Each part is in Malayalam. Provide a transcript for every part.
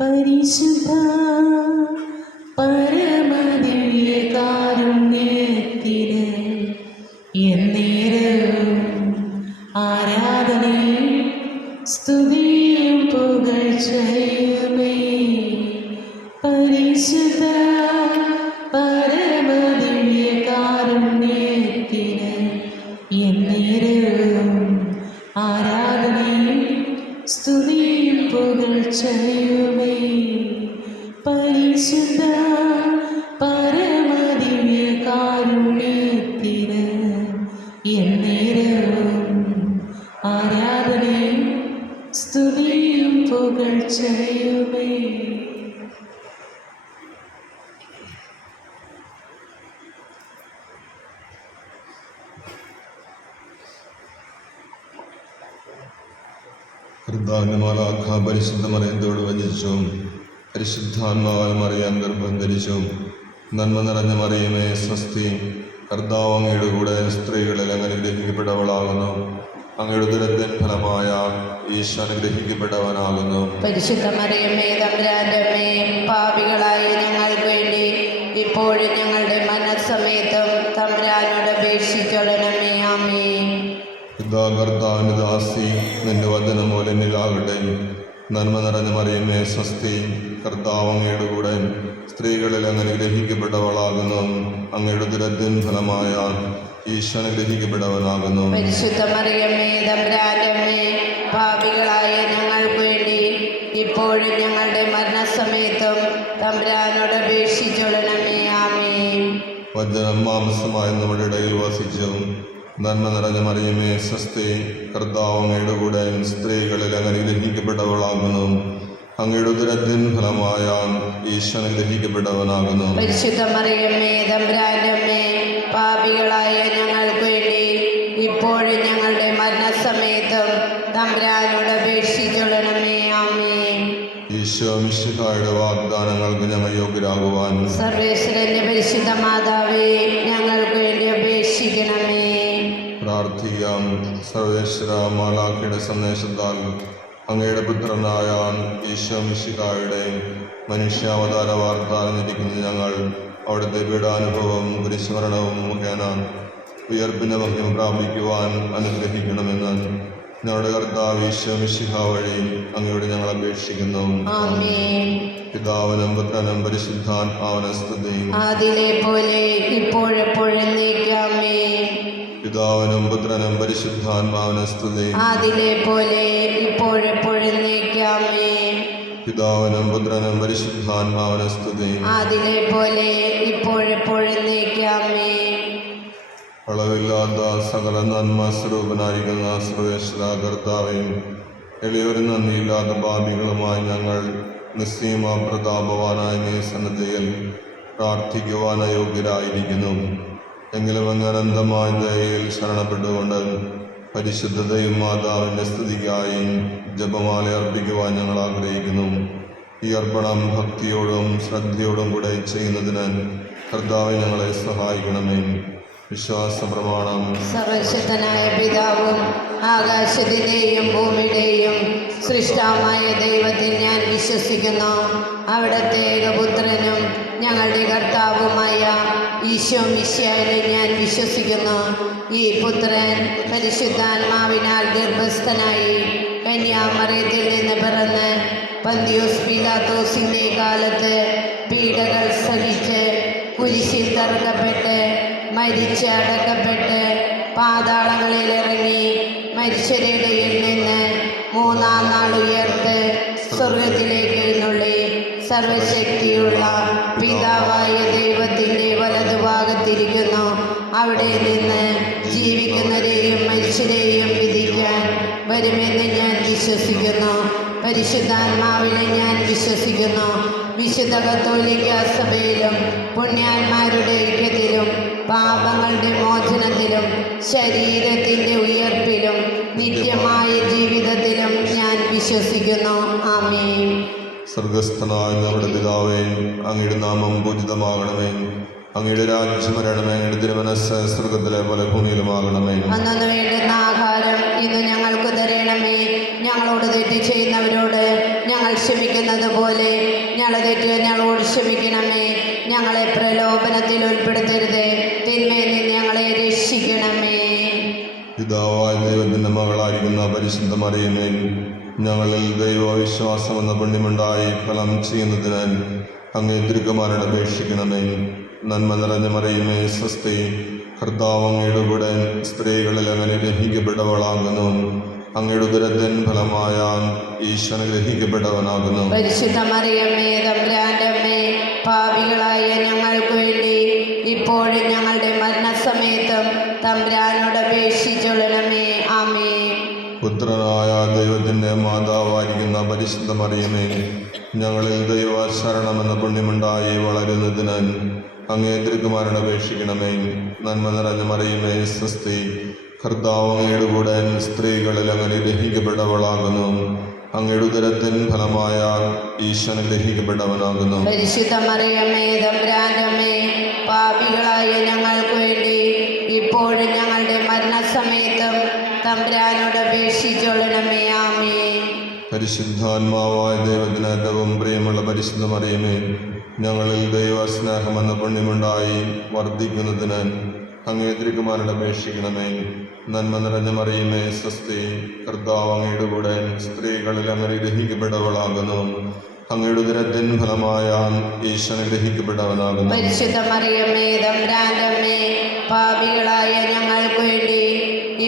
പരിശുദ്ധ പരമദിവ്യകാരുണ്യത്തിന് എന്നേരവും ആരാധനയും സ്തുതിയും പുകഴ്ചയുമേ. പരിശുദ്ധ പരമദിവ്യകാരുണ്യത്തിന് എന്നേരവും ആരാധനയും സ്തുതിയും പുകഴ്ചയുമേ. പരിശുദ്ധ പരമദിവ്യകാരുണ്യത്തിന് എന്നേരവും ആരാധനയും സ്തുതിയും പുകഴ്ചയുമേ. പരിശുദ്ധ മറിയത്തോട് വചിച്ചു, പരിശുദ്ധാത്മാവാൽ മറിയാൻ ഗർഭം ധരിച്ചു. നന്മ നിറഞ്ഞ മറിയമേ സ്വസ്തി, കർത്താവ് അങ്ങയുടെ കൂടെ സ്ത്രീകളിൽ അങ്ങ് അനുഗ്രഹിക്കപ്പെട്ടവളാകുന്നു. അങ്ങയുടെ ഉദരത്തിൻ ഫലമായ ഈശോ അനുഗ്രഹിക്കപ്പെട്ടവനാകുന്നു. പരിശുദ്ധ മറിയമേ തമ്പുരാന്റെ അമ്മേ, പാപികളായ ഞങ്ങൾക്ക് വേണ്ടി ഇപ്പോഴും ഞങ്ങളുടെ മരണസമയത്തും തമ്പുരാനോട് അപേക്ഷിച്ചോളണമേ. ആമേൻ. ഇതാ കർത്താവിന്റെ ദാസി, നിന്റെ വചനം പോലെ എന്നിലാകട്ടെ. നന്മ നിറഞ്ഞ മറിയമേ സ്വസ്തി, കർത്താവ് അങ്ങയുടെ കൂടെ സ്ത്രീകളിൽ അങ്ങ് അനുഗ്രഹിക്കപ്പെട്ടവളാകുന്നു. അങ്ങയുടെ ഉദരത്തിൻ ഫലമായ ഈശോ അനുഗ്രഹിക്കപ്പെട്ടവനാകുന്നു. പരിശുദ്ധ മറിയമേ തമ്പുരാന്റെ അമ്മേ, പാപികളായ ഞങ്ങൾക്ക് വേണ്ടി ഇപ്പോഴും ഞങ്ങളുടെ മരണസമയത്തും തമ്പുരാനോട് അപേക്ഷിച്ചോളണമേ. ആമേൻ. വചനം മാംസമായി നമ്മുടെ ഇടയിൽ വസിച്ചു. നന്മ നിറഞ്ഞ മറിയമേ സ്വസ്തി, കർത്താവ് അങ്ങയുടെ കൂടെ സ്ത്രീകളിൽ അങ്ങ് അനുഗ്രഹിക്കപ്പെട്ടവളാകുന്നു. അങ്ങയുടെ ഉദരത്തിൻ ഫലമായ ഈശോ അനുഗ്രഹിക്കപ്പെട്ടവനാകുന്നു. പരിശുദ്ധ മറിയമേ തമ്പുരാന്റെ അമ്മേ, പാപികളായ ഞങ്ങൾക്ക് വേണ്ടി ഇപ്പോഴും ഞങ്ങളുടെ മരണസമയത്തും തമ്പുരാനോട് അപേക്ഷിച്ചോളണമേ. ആമേൻ. ഈശോ മിശിഹായുടെ വാഗ്ദാനങ്ങൾക്ക് ഞങ്ങൾ യോഗ്യരാകുവാൻ സർവേശ്വരന്റെ പരിശുദ്ധ മാതാവേ, ഞങ്ങൾക്ക് വേണ്ടി അപേക്ഷിക്കണമേ. പ്രാർത്ഥിക്കാം. സർവേശ്വര മാലാഖയുടെ സന്ദേശത്താൽ അങ്ങയുടെ പുത്രനായ ഈശോ മിശിഹായുടെ മനുഷ്യാവതാര വാർത്ത അറിഞ്ഞിരിക്കുന്ന ഞങ്ങൾ അവിടുത്തെ പീഡാനുഭവം കുരിശുമരണവും മുഖേന ഉയർപ്പിന്റെ മഹിമ പ്രാപിക്കുവാൻ അനുഗ്രഹിക്കണമെന്ന് ഞങ്ങളുടെ കർത്താവ് ഈശോ മിശിഹാ വഴി അങ്ങയോട് ഞങ്ങൾ അപേക്ഷിക്കുന്നു. പിതാവിനും പുത്രനും പരിശുദ്ധാത്മാവിനും സ്തുതി. ആദിയിലെ പോലെ ഇപ്പോഴെപ്പോഴും പിതാവിനും പുത്രനും പരിശുദ്ധാത്മാവിനും സ്തുതി. ആദിയിലെ പോലെ ഇപ്പോഴെപ്പോഴും പിതാവിനും പുത്രനും പരിശുദ്ധാത്മാവിനും സ്തുതി. ആദിയിലെ പോലെ ഇപ്പോഴെപ്പോഴും അളവില്ലാത്ത സകല നന്മ സ്വരൂപനായിരിക്കുന്ന സർവേശ്വര കർത്താവേ, എളിയൊരു നന്ദിയില്ലാത്ത പാപികളുമായി ഞങ്ങൾ നിസ്സീമ പ്രതാപവാനായ നീ സന്നിധിയിൽ പ്രാർത്ഥിക്കുവാൻ അയോഗ്യരായിരിക്കുന്നു. എങ്കിലും അങ്ങ് അനന്തമായ ദയയിൽ ശരണപ്പെട്ടുകൊണ്ട് പരിശുദ്ധതയും മാതാവിൻ്റെ സ്തുതിക്കായി ജപമാല അർപ്പിക്കുവാൻ ഞങ്ങൾ ആഗ്രഹിക്കുന്നു. ഈ അർപ്പണം ഭക്തിയോടും ശ്രദ്ധയോടും കൂടെ ചെയ്യുന്നതിന് കർത്താവെ ഞങ്ങളെ സഹായിക്കണമേ. വിശ്വാസ പ്രമാണം. സർവശക്തനായ പിതാവും ആകാശത്തിൻ്റെയും ഭൂമിയുടെയും സൃഷ്ടാവായ ദൈവത്തിൽ ഞാൻ വിശ്വസിക്കുന്നു. അവിടുത്തെ ഏകപുത്രനും ഞങ്ങളുടെ കർത്താവുമായ ഈശോ മിശിഹായിൽ ഞാൻ വിശ്വസിക്കുന്നു. ഈ പുത്രൻ പരിശുദ്ധാത്മാവിനാൽ ഗർഭസ്ഥനായി കന്യാമറിയത്തിൽ നിന്ന് പിറന്ന് പന്തിയോസ് പീലാത്തോസിൻ്റെ കാലത്ത് പീഡകൾ സഹിച്ച് കുരിശിൽ തറക്കപ്പെട്ട് മരിച്ച് അടക്കപ്പെട്ട് പാതാളങ്ങളിൽ ഇറങ്ങി മരിച്ചവരുടെ ഇടയിൽ നിന്ന് മൂന്നാം നാൾ ഉയർത്ത് സ്വർഗത്തിലേക്ക് എഴുന്നള്ളി സർവശക്തിയുള്ള പിതാവായ ദൈവത്തിൻ്റെ വലതുഭാഗത്തിരിക്കുന്നു. അവിടെ നിന്ന് ജീവിക്കുന്നവരെയും മരിച്ചവരെയും വിധിക്കാൻ വരുമെന്ന് ഞാൻ വിശ്വസിക്കുന്നു. പരിശുദ്ധാത്മാവിനെ ഞാൻ വിശ്വസിക്കുന്നു. വിശുദ്ധ കത്തോലിക്ക സഭയിലും പുണ്യാന്മാരുടെ ഐക്യത്തിലും പാപങ്ങളുടെ മോചനത്തിലും ശരീരത്തിൻ്റെ ഉയർപ്പിലും നിത്യമായ ജീവിതത്തിലും ഞാൻ വിശ്വസിക്കുന്നു. ആമേൻ. സ്വർഗസ്ഥനായ ഞങ്ങളുടെ പിതാവേ, അങ്ങയുടെ നാമം പൂജിതമാകണമേ. അങ്ങയുടെ രാജ്യം വരണമേ. അങ്ങയുടെ തിരുമനസ്സ് സ്വർഗത്തിലെ പോലെ ഭൂമിയിലുമാകണമേ. അന്നു പിതാവായ ദൈവത്തിൻ്റെ മകളായിരിക്കുന്ന പരിശുദ്ധ മറിയമേ, ഞങ്ങളിൽ ദൈവവിശ്വാസമെന്ന പുണ്യമുണ്ടായി ഫലം ചെയ്യുന്നതിന് അങ്ങേ തിരുക്കുമാരൻ അപേക്ഷിക്കണമേ. നന്മ നിറഞ്ഞ മറിയമേ, സ്വസ്തി, കർത്താവ് അങ്ങയുടെ കൂടെ സ്ത്രീകളിൽ അങ്ങനെ ഗ്രഹിക്കപ്പെട്ടവളാകുന്നു. അങ്ങയുടെ ഉദരത്തിൻ ഫലമായ ഈശ്വരൻ ഗ്രഹിക്കപ്പെട്ടവനാകുന്നു. പരിശുദ്ധ മറിയമേ, തമ്പുരാന്റെ അമ്മേ, പാപികളായ ഞങ്ങൾക്ക് വേണ്ടി ഇപ്പോഴും ഞങ്ങളുടെ മരണസമയത്തും തമ്പുരാനോട് അപേക്ഷിച്ചൊള്ളണമേ. ആമേൻ. പുത്രനായ ദൈവത്തിൻ്റെ മാതാവായിരിക്കുന്ന പരിശുദ്ധ മറിയമേ, ഞങ്ങളിൽ ദൈവശരണമെന്ന പുണ്യമുണ്ടായി വളരുന്നതിന് അങ്ങേ തിരുക്കുമാരൻ അപേക്ഷിക്കണമേ. നന്മ നിറഞ്ഞ മറിയമേ, സ്വസ്തി, കർത്താവ് അങ്ങയുടെ കൂടെ സ്ത്രീകളിൽ അങ്ങനെ ഗ്രഹിക്കപ്പെട്ടവളാകുന്നു. അങ്ങയുടെ ഉദരത്തിൻ ഫലമായ ഈശ്വരൻ ഗ്രഹിക്കപ്പെട്ടവനാകുന്നു. പരിശുദ്ധ മറിയമേ, തമ്പുരാന്റെ അമ്മേ, പാപികളായ ഞങ്ങൾക്ക് വേണ്ടി ഇപ്പോഴും ഞങ്ങളുടെ മരണസമയത്തും തമ്പുരാനോട് അപേക്ഷിച്ചൊള്ളണമേ. ആമേൻ. പരിശുദ്ധാത്മാവായ ദൈവത്തിന് ഏറ്റവും പ്രിയമുള്ള പരിശുദ്ധ മറിയമേ, ഞങ്ങളിൽ ദൈവസ്നേഹമെന്ന പുണ്യമുണ്ടായി വർദ്ധിക്കുന്നതിന് അങ്ങേ തിരുക്കുമാരൻ അപേക്ഷിക്കണമേ. നന്മ നിറഞ്ഞ മറിയമേ, സ്വസ്തി, കർത്താവ് അങ്ങയുടെ കൂടെ സ്ത്രീകളിൽ അങ്ങനെ ഗ്രഹിക്കപ്പെട്ടവളാകുന്നു. അങ്ങയുടെ ഉദരത്തിൻ ഫലമായ ഈശ്വരൻ ഗ്രഹിക്കപ്പെട്ടവനാകുന്നു. പരിശുദ്ധ മറിയമേ, തമ്പുരാന്റെ അമ്മേ, പാപികളായ ഞങ്ങൾക്ക് വേണ്ടി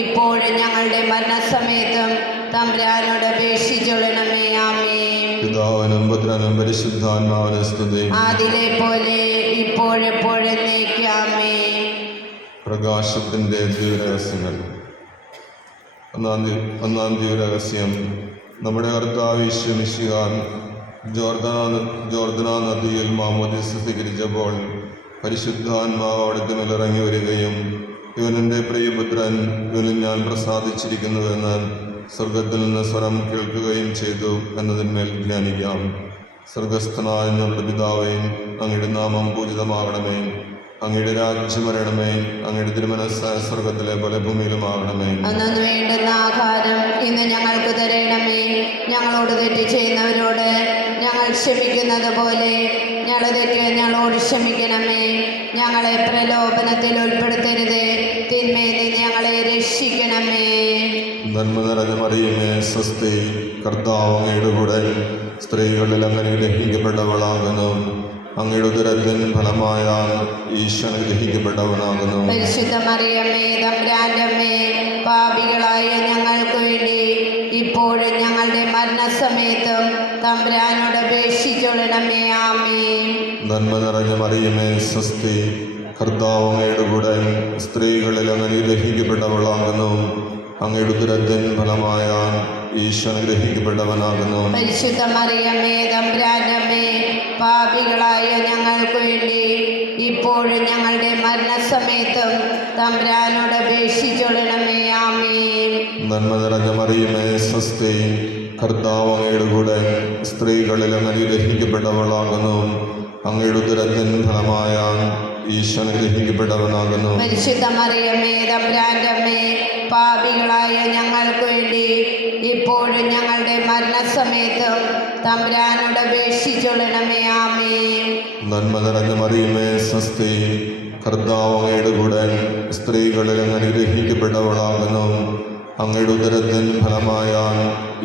ഇപ്പോഴും ഞങ്ങളുടെ മരണസമയത്തും തമ്പുരാനോട് അപേക്ഷിച്ചൊള്ളണമേ. ആമേൻ. പിതാവിനും പുത്രനും പരിശുദ്ധാത്മാവിനും സ്തുതി. ആദിലെ പോലെ ഇപ്പോഴെപ്പോഴും എന്നേക്കും. ആമേൻ. പ്രകാശത്തിൻ്റെ ദിവരഹസ്യങ്ങൾ. ഒന്നാം ദിവരഹസ്യം, നമ്മുടെ കർത്താവ് ഈശോ മിശിഹ ജോർദാന നദിയിൽ മാമോദീസ സ്വീകരിച്ചപ്പോൾ പരിശുദ്ധാത്മാവ് അവിടുത്തെ മേലിറങ്ങി വരികയും ഇവനെൻ്റെ പ്രിയപുത്രൻ, ഇവനിൽ ഞാൻ പ്രസാദിച്ചിരിക്കുന്നുവെന്ന് സ്വർഗത്തിൽ നിന്ന് സ്വരം കേൾക്കുകയും ചെയ്തു എന്നതിന്മേൽ ധ്യാനിക്കാം. സ്വർഗസ്ഥനായ ഞങ്ങളുടെ പിതാവേ, അങ്ങയുടെ നാമം പൂജിതമാകണമേ. അങ്ങയുടെ രാജ്യം വരണമേ. അങ്ങയുടെ തിരുമനസ്സ് സ്വർഗത്തിലെ പോലെ ഭൂമിയിലുമാകണമേ. അന്നു വേണ്ടുന്ന ആഹാരം ഇന്ന് ഞങ്ങൾക്ക് തരണമേ. ഞങ്ങളോട് തെറ്റ് ചെയ്യുന്നവരോട് ഞങ്ങൾ ക്ഷമിക്കുന്നത് പോലെ ഞങ്ങളുടെ തെറ്റ് ഞങ്ങളോട് ക്ഷമിക്കണമേ. ഞങ്ങളെ പ്രലോഭനത്തിൽ ഉൾപ്പെടുത്തരുത്, തിന്മയിൽ നിന്ന് ഞങ്ങളെ രക്ഷിക്കണമേ. നന്മ നിറഞ്ഞ മറിയമേ, സ്വസ്തി, കർത്താവ് അങ്ങയുടെ കൂടെ സ്ത്രീകളിൽ അങ്ങനെ ഗ്രഹിക്കപ്പെട്ടവളാകുന്നു. അങ്ങയുടെ ഉദരത്തിൻ ഫലമായ ഈശ്വരൻ ഗ്രഹിക്കപ്പെട്ടവനാകുന്നു. പരിശുദ്ധ മറിയമേ, തമ്പുരാന്റെ അമ്മേ, പാപികളായ ഞങ്ങൾക്ക് വേണ്ടി ഇപ്പോഴും ഞങ്ങളുടെ മരണസമയത്തും തമ്പുരാനോട് അപേക്ഷിച്ചൊള്ളണമേ. ആമേൻ. നന്മ നിറഞ്ഞ മറിയമേ, സ്വസ്തി, കർത്താവ് അങ്ങയുടെ കൂടെ സ്ത്രീകളിൽ അങ്ങനെ ഗ്രഹിക്കപ്പെട്ടവളാകുന്നു. അങ്ങയുടെ ഉദരത്തിൻ ഫലമായ ഈശ്വരൻ ഗ്രഹിക്കപ്പെട്ടവനാകുന്നു. പരിശുദ്ധ മറിയമേ, തമ്പുരാന്റെ അമ്മേ, പാപികളായ ഞങ്ങൾക്ക് വേണ്ടി ഇപ്പോഴും ഞങ്ങളുടെ മരണസമയത്തും തമ്പുരാനോട് അപേക്ഷിച്ചൊള്ളണമേ. ആമേൻ. നന്മ നിറഞ്ഞ മറിയമേ, സ്വസ്തി, കർത്താവ് അങ്ങയുടെ കൂടെ സ്ത്രീകളിൽ അങ്ങനെ ഗ്രഹിക്കപ്പെട്ടവളാകുന്നു. അങ്ങയുടെ ഉദരത്തിൻ ഫലമായ ഈശ്വരൻ ഗ്രഹിക്കപ്പെട്ടവനാകുന്നു. പരിശുദ്ധ മറിയമേ, തമ്പുരാന്റെ അമ്മേ, പാപികളായ ഞങ്ങൾക്ക് വേണ്ടി ഇപ്പോഴും ഞങ്ങളുടെ മരണസമയത്തും തമ്പുരാനോട് അപേക്ഷിച്ചൊള്ളണമേ. ആമേൻ. നന്മ നിറഞ്ഞ മറിയമേ, സ്വസ്തി, കർത്താവ് അങ്ങയുടെ കൂടെ സ്ത്രീകളിൽ അങ്ങനെ ഗ്രഹിക്കപ്പെട്ടവളാകുന്നു. അങ്ങയുടെ ഉദരത്തിൻ ഫലമായ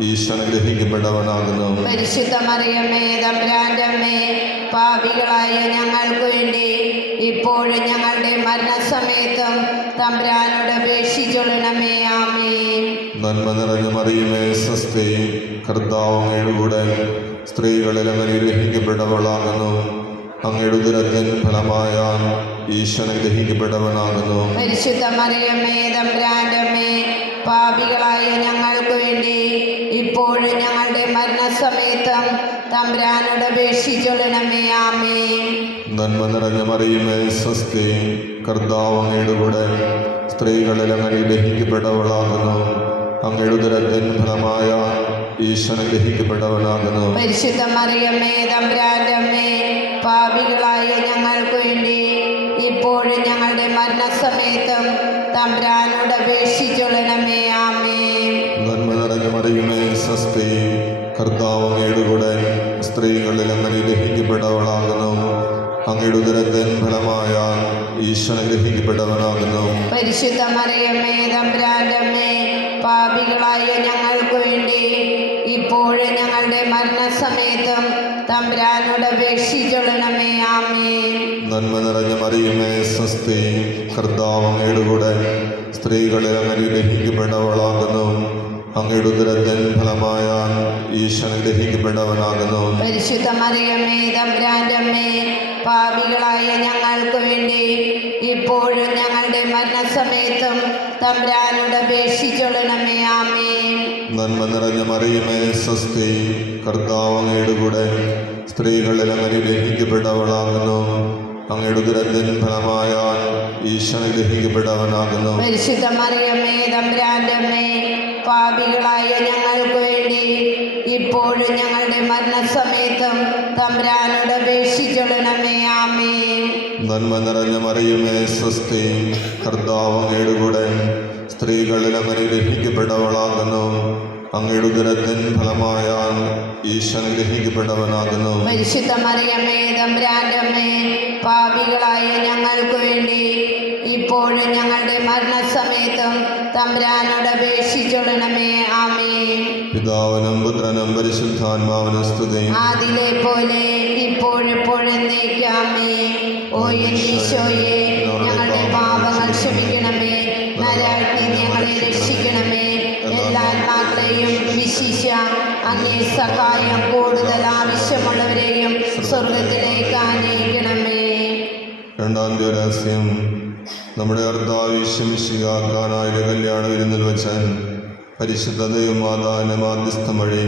ഈശ്വരൻ ഗ്രഹിക്കപ്പെട്ടവനാകുന്നു. പരിശുദ്ധ മറിയമേ, തമ്പുരാന്റെ അമ്മേ, പാപികളായ ഞങ്ങൾക്ക് വേണ്ടി ഇപ്പോഴും ഞങ്ങളുടെ മരണസമയത്തും തമ്പുരാനോട് അപേക്ഷിച്ചൊള്ളണമേ. ആമേൻ. നന്മ നിറഞ്ഞ മറിയമേ, സ്വസ്തി, കർത്താവ് അങ്ങയുടെ കൂടെ സ്ത്രീകളിൽ അങ്ങനെ ഗ്രഹിക്കപ്പെട്ടവളാകുന്നു. അങ്ങയുടെ ഉദരത്തിൻ ഫലമായ ഈശ്വരൻ ഗ്രഹിക്കപ്പെട്ടവനാകുന്നു. പരിശുദ്ധ മറിയമേ, തമ്പുരാന്റെ അമ്മേ, പാപികളായ ഞങ്ങൾക്ക് വേണ്ടി ഇപ്പോഴും ഞങ്ങളുടെ മരണസമയത്തും തമ്പുരാനോട് അപേക്ഷിച്ചൊള്ളണമേ. ആമേൻ. നന്മ നിറഞ്ഞ മറിയമേ, സ്വസ്തി, കർത്താവ് അങ്ങയുടെ കൂടെ സ്ത്രീകളിൽ അങ്ങനെ ഗ്രഹിക്കപ്പെട്ടവളാകുന്നു. അങ്ങയുടെ ഉദരത്തിൻ ഫലമായ ഈശ്വരൻ ഗ്രഹിക്കപ്പെട്ടവനാകുന്നു. പരിശുദ്ധ മറിയമേ, തമ്പുരാന്റെ അമ്മേ, പാപികളായ ഞങ്ങൾക്ക് വേണ്ടി ഇപ്പോഴും ഞങ്ങളുടെ മരണസമയത്തും തമ്പുരാനോട് അപേക്ഷിച്ചൊള്ളണമേ. ആമേൻ. നന്മ നിറഞ്ഞ മറിയമേ, സ്വസ്തി, കർത്താവ് അങ്ങയുടെ കൂടെ സ്ത്രീകളിൽ അങ്ങനെ ഗ്രഹിക്കപ്പെട്ടവളാകുന്നു. അങ്ങയുടെ ഉദരത്തിൻ ഫലമായ ഈശ്വരൻ ഗ്രഹിക്കപ്പെട്ടവനാകുന്നു. പരിശുദ്ധ മറിയമേ, തമ്പുരാന്റെ അമ്മേ, മരണസമയത്തും തമ്പുരാനോട് അപേക്ഷിച്ചൊള്ളണമേ. ആമേൻ. നന്മ നിറഞ്ഞ മറിയമേ സ്വസ്തി, കർത്താവ് അങ്ങയുടെ കൂടെ സ്ത്രീകളിൽ അങ്ങ് അനുഗ്രഹിക്കപ്പെട്ടവളാകുന്നു. അങ്ങയുടെ ഉദരത്തിൻ ഫലമായ ഈശോ അനുഗ്രഹിക്കപ്പെട്ടവനാകുന്നു. പരിശുദ്ധ മറിയമേ തമ്പുരാന്റെ അമ്മേ, പാപികളായ ഞങ്ങൾക്ക് വേണ്ടി ഇപ്പോഴും ഞങ്ങളുടെ മരണസമയത്തും തമ്പുരാനോട് അപേക്ഷിച്ചൊള്ളണമേ. ആമേൻ. നന്മ നിറഞ്ഞ മറിയമേ സ്വസ്തി, കർത്താവ് അങ്ങയുടെ കൂടെ സ്ത്രീകളിൽ അങ്ങ് അനുഗ്രഹിക്കപ്പെട്ടവളാകുന്നു. അങ്ങയുടെ ഉദരത്തിൻ ഫലമായ ഈശോ അനുഗ്രഹിക്കപ്പെട്ടവനാകുന്നു. പരിശുദ്ധ മറിയമേ തമ്പുരാന്റെ അമ്മേ, പാപികളായ ഞങ്ങൾക്ക് വേണ്ടി ഇപ്പോഴും ഞങ്ങളുടെ മരണസമയത്തും തമ്പുരാനോട് അപേക്ഷിച്ചൊള്ളണമേ. ആമേൻ. നന്മ നിറഞ്ഞ മറിയമേ സ്വസ്തി, കർത്താവ് അങ്ങയുടെ കൂടെ സ്ത്രീകളിൽ അങ്ങ് അനുഗ്രഹിക്കപ്പെട്ടവളാകുന്നു. അങ്ങയുടെ ഉദരത്തിൻ ഫലമായ ഈശോ അനുഗ്രഹിക്കപ്പെട്ടവനാകുന്നു. പരിശുദ്ധ മറിയമേ തമ്പുരാന്റെ അമ്മേ, പാപികളായ ഞങ്ങൾക്ക് വേണ്ടി ഇപ്പോഴും ഞങ്ങളുടെ മരണസമയത്തും തമ്പുരാനോട് അപേക്ഷിച്ചൊള്ളണമേ. ആമേൻ. പിതാവിനും പുത്രനും പരിശുദ്ധാത്മാവിനും സ്തുതി. ആദിലെ പോലെ ഇപ്പോഴെപ്പോഴും എന്നേക്കുമേ. ഓ ഈശോയെ, ഞങ്ങളുടെ പാപങ്ങൾ ക്ഷമിക്കണമേ. നരകത്തിൽ ഞങ്ങളെ രക്ഷിക്കണമേ. എല്ലാ ആത്മാക്കളെയും വിശിഷ്യ അങ്ങേ സഹായം കൂടുതൽ ആവശ്യമുള്ളവരെയും സ്വർഗത്തിലേക്ക് ആനയിക്കണമേ. രണ്ടാം രഹസ്യം, നമ്മുടെ കർത്താവ് ശംശികാക്കാനായ കല്യാണ വിരുന്നിൽ വച്ചാൻ പരിശുദ്ധ ദൈവമാതാവിന്റെ മാധ്യസ്ഥം വഴി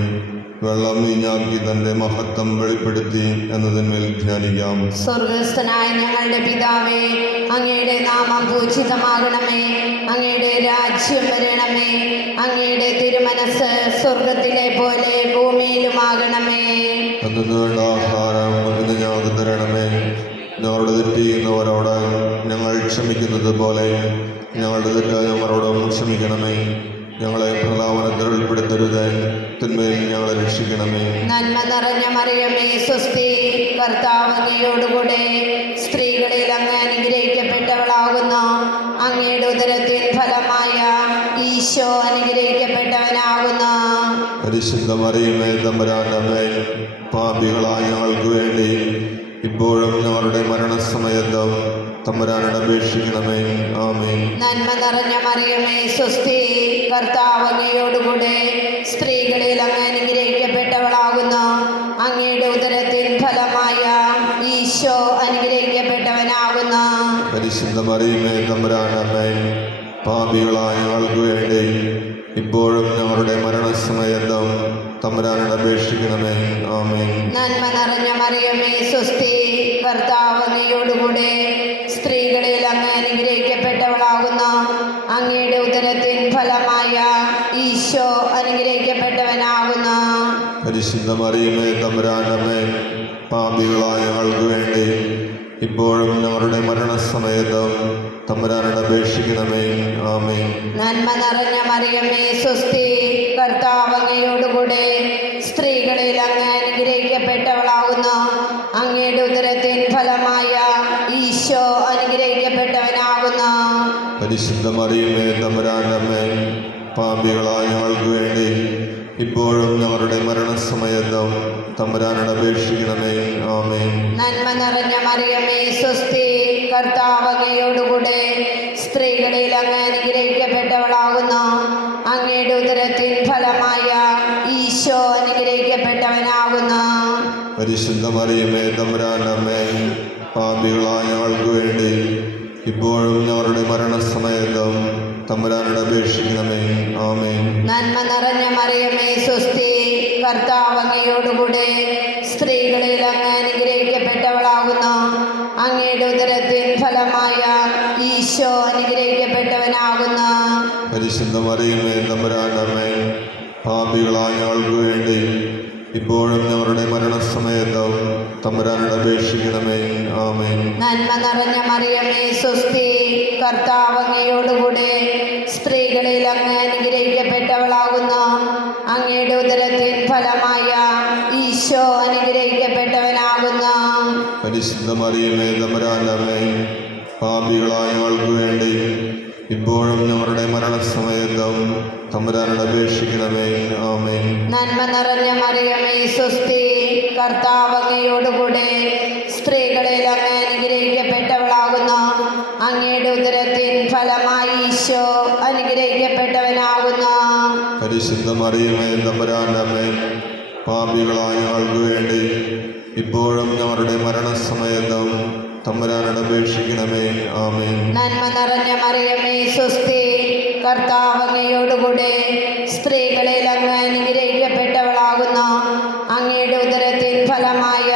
വെള്ളം വീഞ്ഞാക്കി തന്റെ മഹത്വം വെളിപ്പെടുത്തി എന്നതിന്മേൽ ധ്യാനിക്കാം. സ്വർഗസ്ഥനായ ഞങ്ങളുടെ പിതാവേ, അങ്ങയുടെ നാമം പൂജിതമാകണമേ. അങ്ങയുടെ രാജ്യം വരണമേ. അങ്ങയുടെ തിരുമനസ് സ്വർഗത്തിലെ പോലെ ഭൂമിയിലുമാകണമേ. അന്നു വേണ്ട ആഹാരം ഇന്ന് ഞങ്ങൾക്ക് തരണമേ. ഞങ്ങളുടെ തെറ്റ് ചെയ്യുന്നവരോട് ഞങ്ങൾ ക്ഷമിക്കുന്നത് പോലെ ഞങ്ങളുടെ തെറ്റ് ഞങ്ങളോടും ക്ഷമിക്കണമേ. ഞങ്ങളെ പ്രലാപനത്തിൽ ഉൾപ്പെടുത്തരുത്, തിന്മയിൽ ഞങ്ങളെ രക്ഷിക്കണമേ. നന്മ നിറഞ്ഞ മറിയമേ സ്വസ്തി, കർത്താവ് അങ്ങയോടുകൂടെ സ്ത്രീകളിൽ അങ്ങ് അനുഗ്രഹിക്കപ്പെട്ടവളാകുന്നു. അങ്ങയുടെ ഉദരത്തിൻ ഫലമായ ഈശോ അനുഗ്രഹിക്കപ്പെട്ടവനാകുന്നു. പരിശുദ്ധ മറിയമേ തമ്പുരാന്റെ അമ്മേ, പാപികളായ ഞങ്ങൾക്ക് വേണ്ടി ഇപ്പോഴും ഞങ്ങളുടെ മരണസമയത്തും തമ്പുരാനോട് അപേക്ഷിക്കണമേ. ആമേൻ. നന്മ നിറഞ്ഞ മറിയമേ സ്വസ്തി, കർത്താവ് അങ്ങയോടുകൂടെ സ്ത്രീകളിൽ അങ്ങ് അനുഗ്രഹിക്കപ്പെട്ടവളാകുന്നു. അങ്ങയുടെ ഉദരത്തിൻ ഫലമായ ഈശോ അനുഗ്രഹിക്കപ്പെട്ടവനാകുന്നു. പരിശുദ്ധ മറിയമേ തമ്പുരാന്റെ അമ്മേ, പാപികളായ ഞങ്ങൾക്ക് വേണ്ടി ഇപ്പോഴും ഞങ്ങളുടെ മരണസമയത്തും തമ്പുരാനോട് അപേക്ഷിക്കണമേ. ആമേൻ. നന്മ നിറഞ്ഞ മറിയമേ സ്വസ്തി, കർത്താവ് അങ്ങയോടുകൂടെ സ്ത്രീകളിൽ അങ്ങ് അനുഗ്രഹിക്കപ്പെട്ടവളാകുന്നു. അങ്ങയുടെ ഉദരത്തിൻ ഫലമായ ഈശോ അനുഗ്രഹിക്കപ്പെട്ടവനാകുന്നു. പരിശുദ്ധ മറിയമേ തമ്പുരാന്റെ അമ്മേ, പാപികളായ ഞങ്ങൾക്ക് വേണ്ടി ഇപ്പോഴും ഞങ്ങളുടെ മരണസമയത്തും തമ്പുരാനോട് അപേക്ഷിക്കണമേ. ആമേൻ. നന്മ നിറഞ്ഞ മറിയമേ സ്വസ്തി, കർത്താവ് അങ്ങയോടുകൂടെ സ്ത്രീകളിൽ അങ്ങ് അനുഗ്രഹിക്കപ്പെട്ടവളാകുന്നു. അങ്ങയുടെ ഉദരത്തിൻ ഫലമായ ഈശോ അനുഗ്രഹിക്കപ്പെട്ടവനാകുന്നു. പരിശുദ്ധ മറിയമേ തമ്പുരാന്റെ അമ്മേ, പാപികളായ ഞങ്ങൾക്ക് വേണ്ടി ഇപ്പോഴും ഞങ്ങളുടെ മരണസമയത്തും തമ്പുരാനോട് അപേക്ഷിക്കണമേ. ആമേൻ. നന്മ നിറഞ്ഞ മറിയമേ സ്വസ്തി, കർത്താവ് അങ്ങയോടുകൂടെ സ്ത്രീകളിൽ അങ്ങ് അനുഗ്രഹിക്കപ്പെട്ടവളാകുന്നു. അങ്ങയുടെ ഉദരത്തിൻ ഫലമായ ഈശോ അനുഗ്രഹിക്കപ്പെട്ടവനാകുന്നു. പരിശുദ്ധ മറിയമേ തമ്പുരാന്റെ അമ്മേ, പാപികളായ ഞങ്ങൾക്ക് വേണ്ടി ഇപ്പോഴും ഞങ്ങളുടെ മരണസമയത്തും തമ്പുരാനോട് അപേക്ഷിക്കണമേ. ആമേൻ. നന്മ നിറഞ്ഞ മറിയമേ സ്വസ്തി, കർത്താവ് അങ്ങയോടുകൂടെ സ്ത്രീകളിൽ അങ്ങ് അനുഗ്രഹിക്കപ്പെട്ടവളാകുന്നു. അങ്ങയുടെ ഉദരത്തിൻ ഫലമായ ഈശോ അനുഗ്രഹിക്കപ്പെട്ടവനാകുന്നു. പരിശുദ്ധ മറിയമേ തമ്പുരാന്റെ അമ്മേ, പാപികളായ ഞങ്ങൾക്ക് വേണ്ടി ഇപ്പോഴും ഞങ്ങളുടെ മരണസമയത്തും തമ്പുരാനോട് അപേക്ഷിക്കണമേ. ആമേൻ. നന്മ നിറഞ്ഞ മറിയമേ സ്വസ്തി, കർത്താവ് അങ്ങയോടുകൂടെ സ്ത്രീകളിൽ അങ്ങ് അനുഗ്രഹിക്കപ്പെട്ടവളാകുന്നു. അങ്ങയുടെ ഉദരത്തിൻ ഫലമായ ഈശോ അനുഗ്രഹിക്കപ്പെട്ടവനാകുന്നു. പരിശുദ്ധ മറിയമേ തമ്പുരാന്റെ അമ്മേ, പാപികളായ ഞങ്ങൾക്ക് വേണ്ടി ഇപ്പോൾ ഇപ്പോഴും ഞങ്ങളുടെ മരണസമയത്തും തമ്പുരാനോട് അപേക്ഷിക്കണമേ. ആമേൻ. നന്മ നിറഞ്ഞ മറിയമേ സ്വസ്തി, കർത്താവ് അങ്ങയോടുകൂടെ സ്ത്രീകളിൽ അങ്ങ് അനുഗ്രഹിക്കപ്പെട്ടവളാകുന്നു. അങ്ങയുടെ ഉദരത്തിൻ ഫലമായി ഈശോ അനുഗ്രഹിക്കപ്പെട്ടവനാകുന്നു. പരിശുദ്ധ മറിയമേ തമ്പുരാന്റെ അമ്മേ, പാപികളായ ഞങ്ങൾക്ക് വേണ്ടി ഇപ്പോഴും ഞങ്ങളുടെ മരണസമയത്തും തമ്പുരാനോട് അപേക്ഷിക്കണമേ. ആമേൻ. നന്മ നിറഞ്ഞ മറിയമേ സ്വസ്തി, കർത്താവ് അങ്ങയോടുകൂടെ സ്ത്രീകളിൽ അങ്ങ് അനുഗ്രഹിക്കപ്പെട്ടവളാകുന്നു. അങ്ങയുടെ ഉദരത്തിൻ ഫലമായ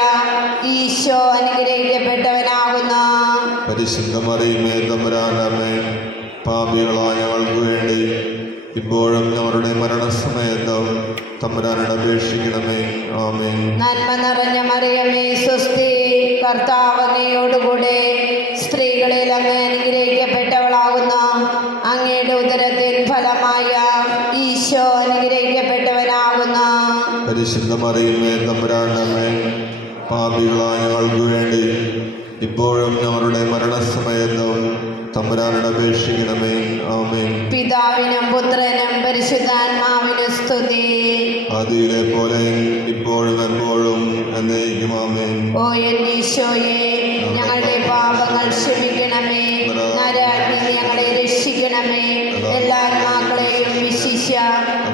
ഈശോ അനുഗ്രഹിക്കപ്പെട്ടവനാകുന്നു. പരിശുദ്ധ മറിയമേ തമ്പുരാന്റെ അമ്മേ, പാപികളായ ഞങ്ങൾക്ക് വേണ്ടി ഇപ്പോഴും ഞങ്ങളുടെ മരണസമയത്തും തമ്പുരാനോട് അപേക്ഷിക്കണമേ. ആമേൻ. നന്മ നിറഞ്ഞ മറിയമേ സ്വസ്തി, കർത്താവ് അങ്ങയോടുകൂടെ സ്ത്രീകളിൽ അങ്ങ് അനുഗ്രഹിക്കപ്പെട്ടവളാകുന്നു. അങ്ങയുടെ ഉദരത്തിൻ ഫലമായ ഈശോ അനുഗ്രഹിക്കപ്പെട്ടവനാകുന്നു. പരിശുദ്ധ മറിയമേ തമ്പുരാന്റെ അമ്മേ, പാപികളായ ഞങ്ങൾക്ക് വേണ്ടി ഇപ്പോഴും ഞങ്ങളുടെ മരണസമയത്തും തമ്പുരാനോട് അപേക്ഷിക്കണമേ. ആമേൻ. പിതാവിനും പുത്രനും പരിശുദ്ധാത്മാവിനും സ്തുതി. ആദിയിലെ പോലെ ഇപ്പോഴും എപ്പോഴും എന്നേക്കും. ആമേൻ. ഓ എൻ്റെ ഈശോയെ, ഞങ്ങളുടെ പാപങ്ങൾ ക്ഷമിക്കണമേ. നരകിൽ ഞങ്ങളെ രക്ഷിക്കണമേ. എല്ലാ ആത്മാക്കളെയും വിശിഷ്യ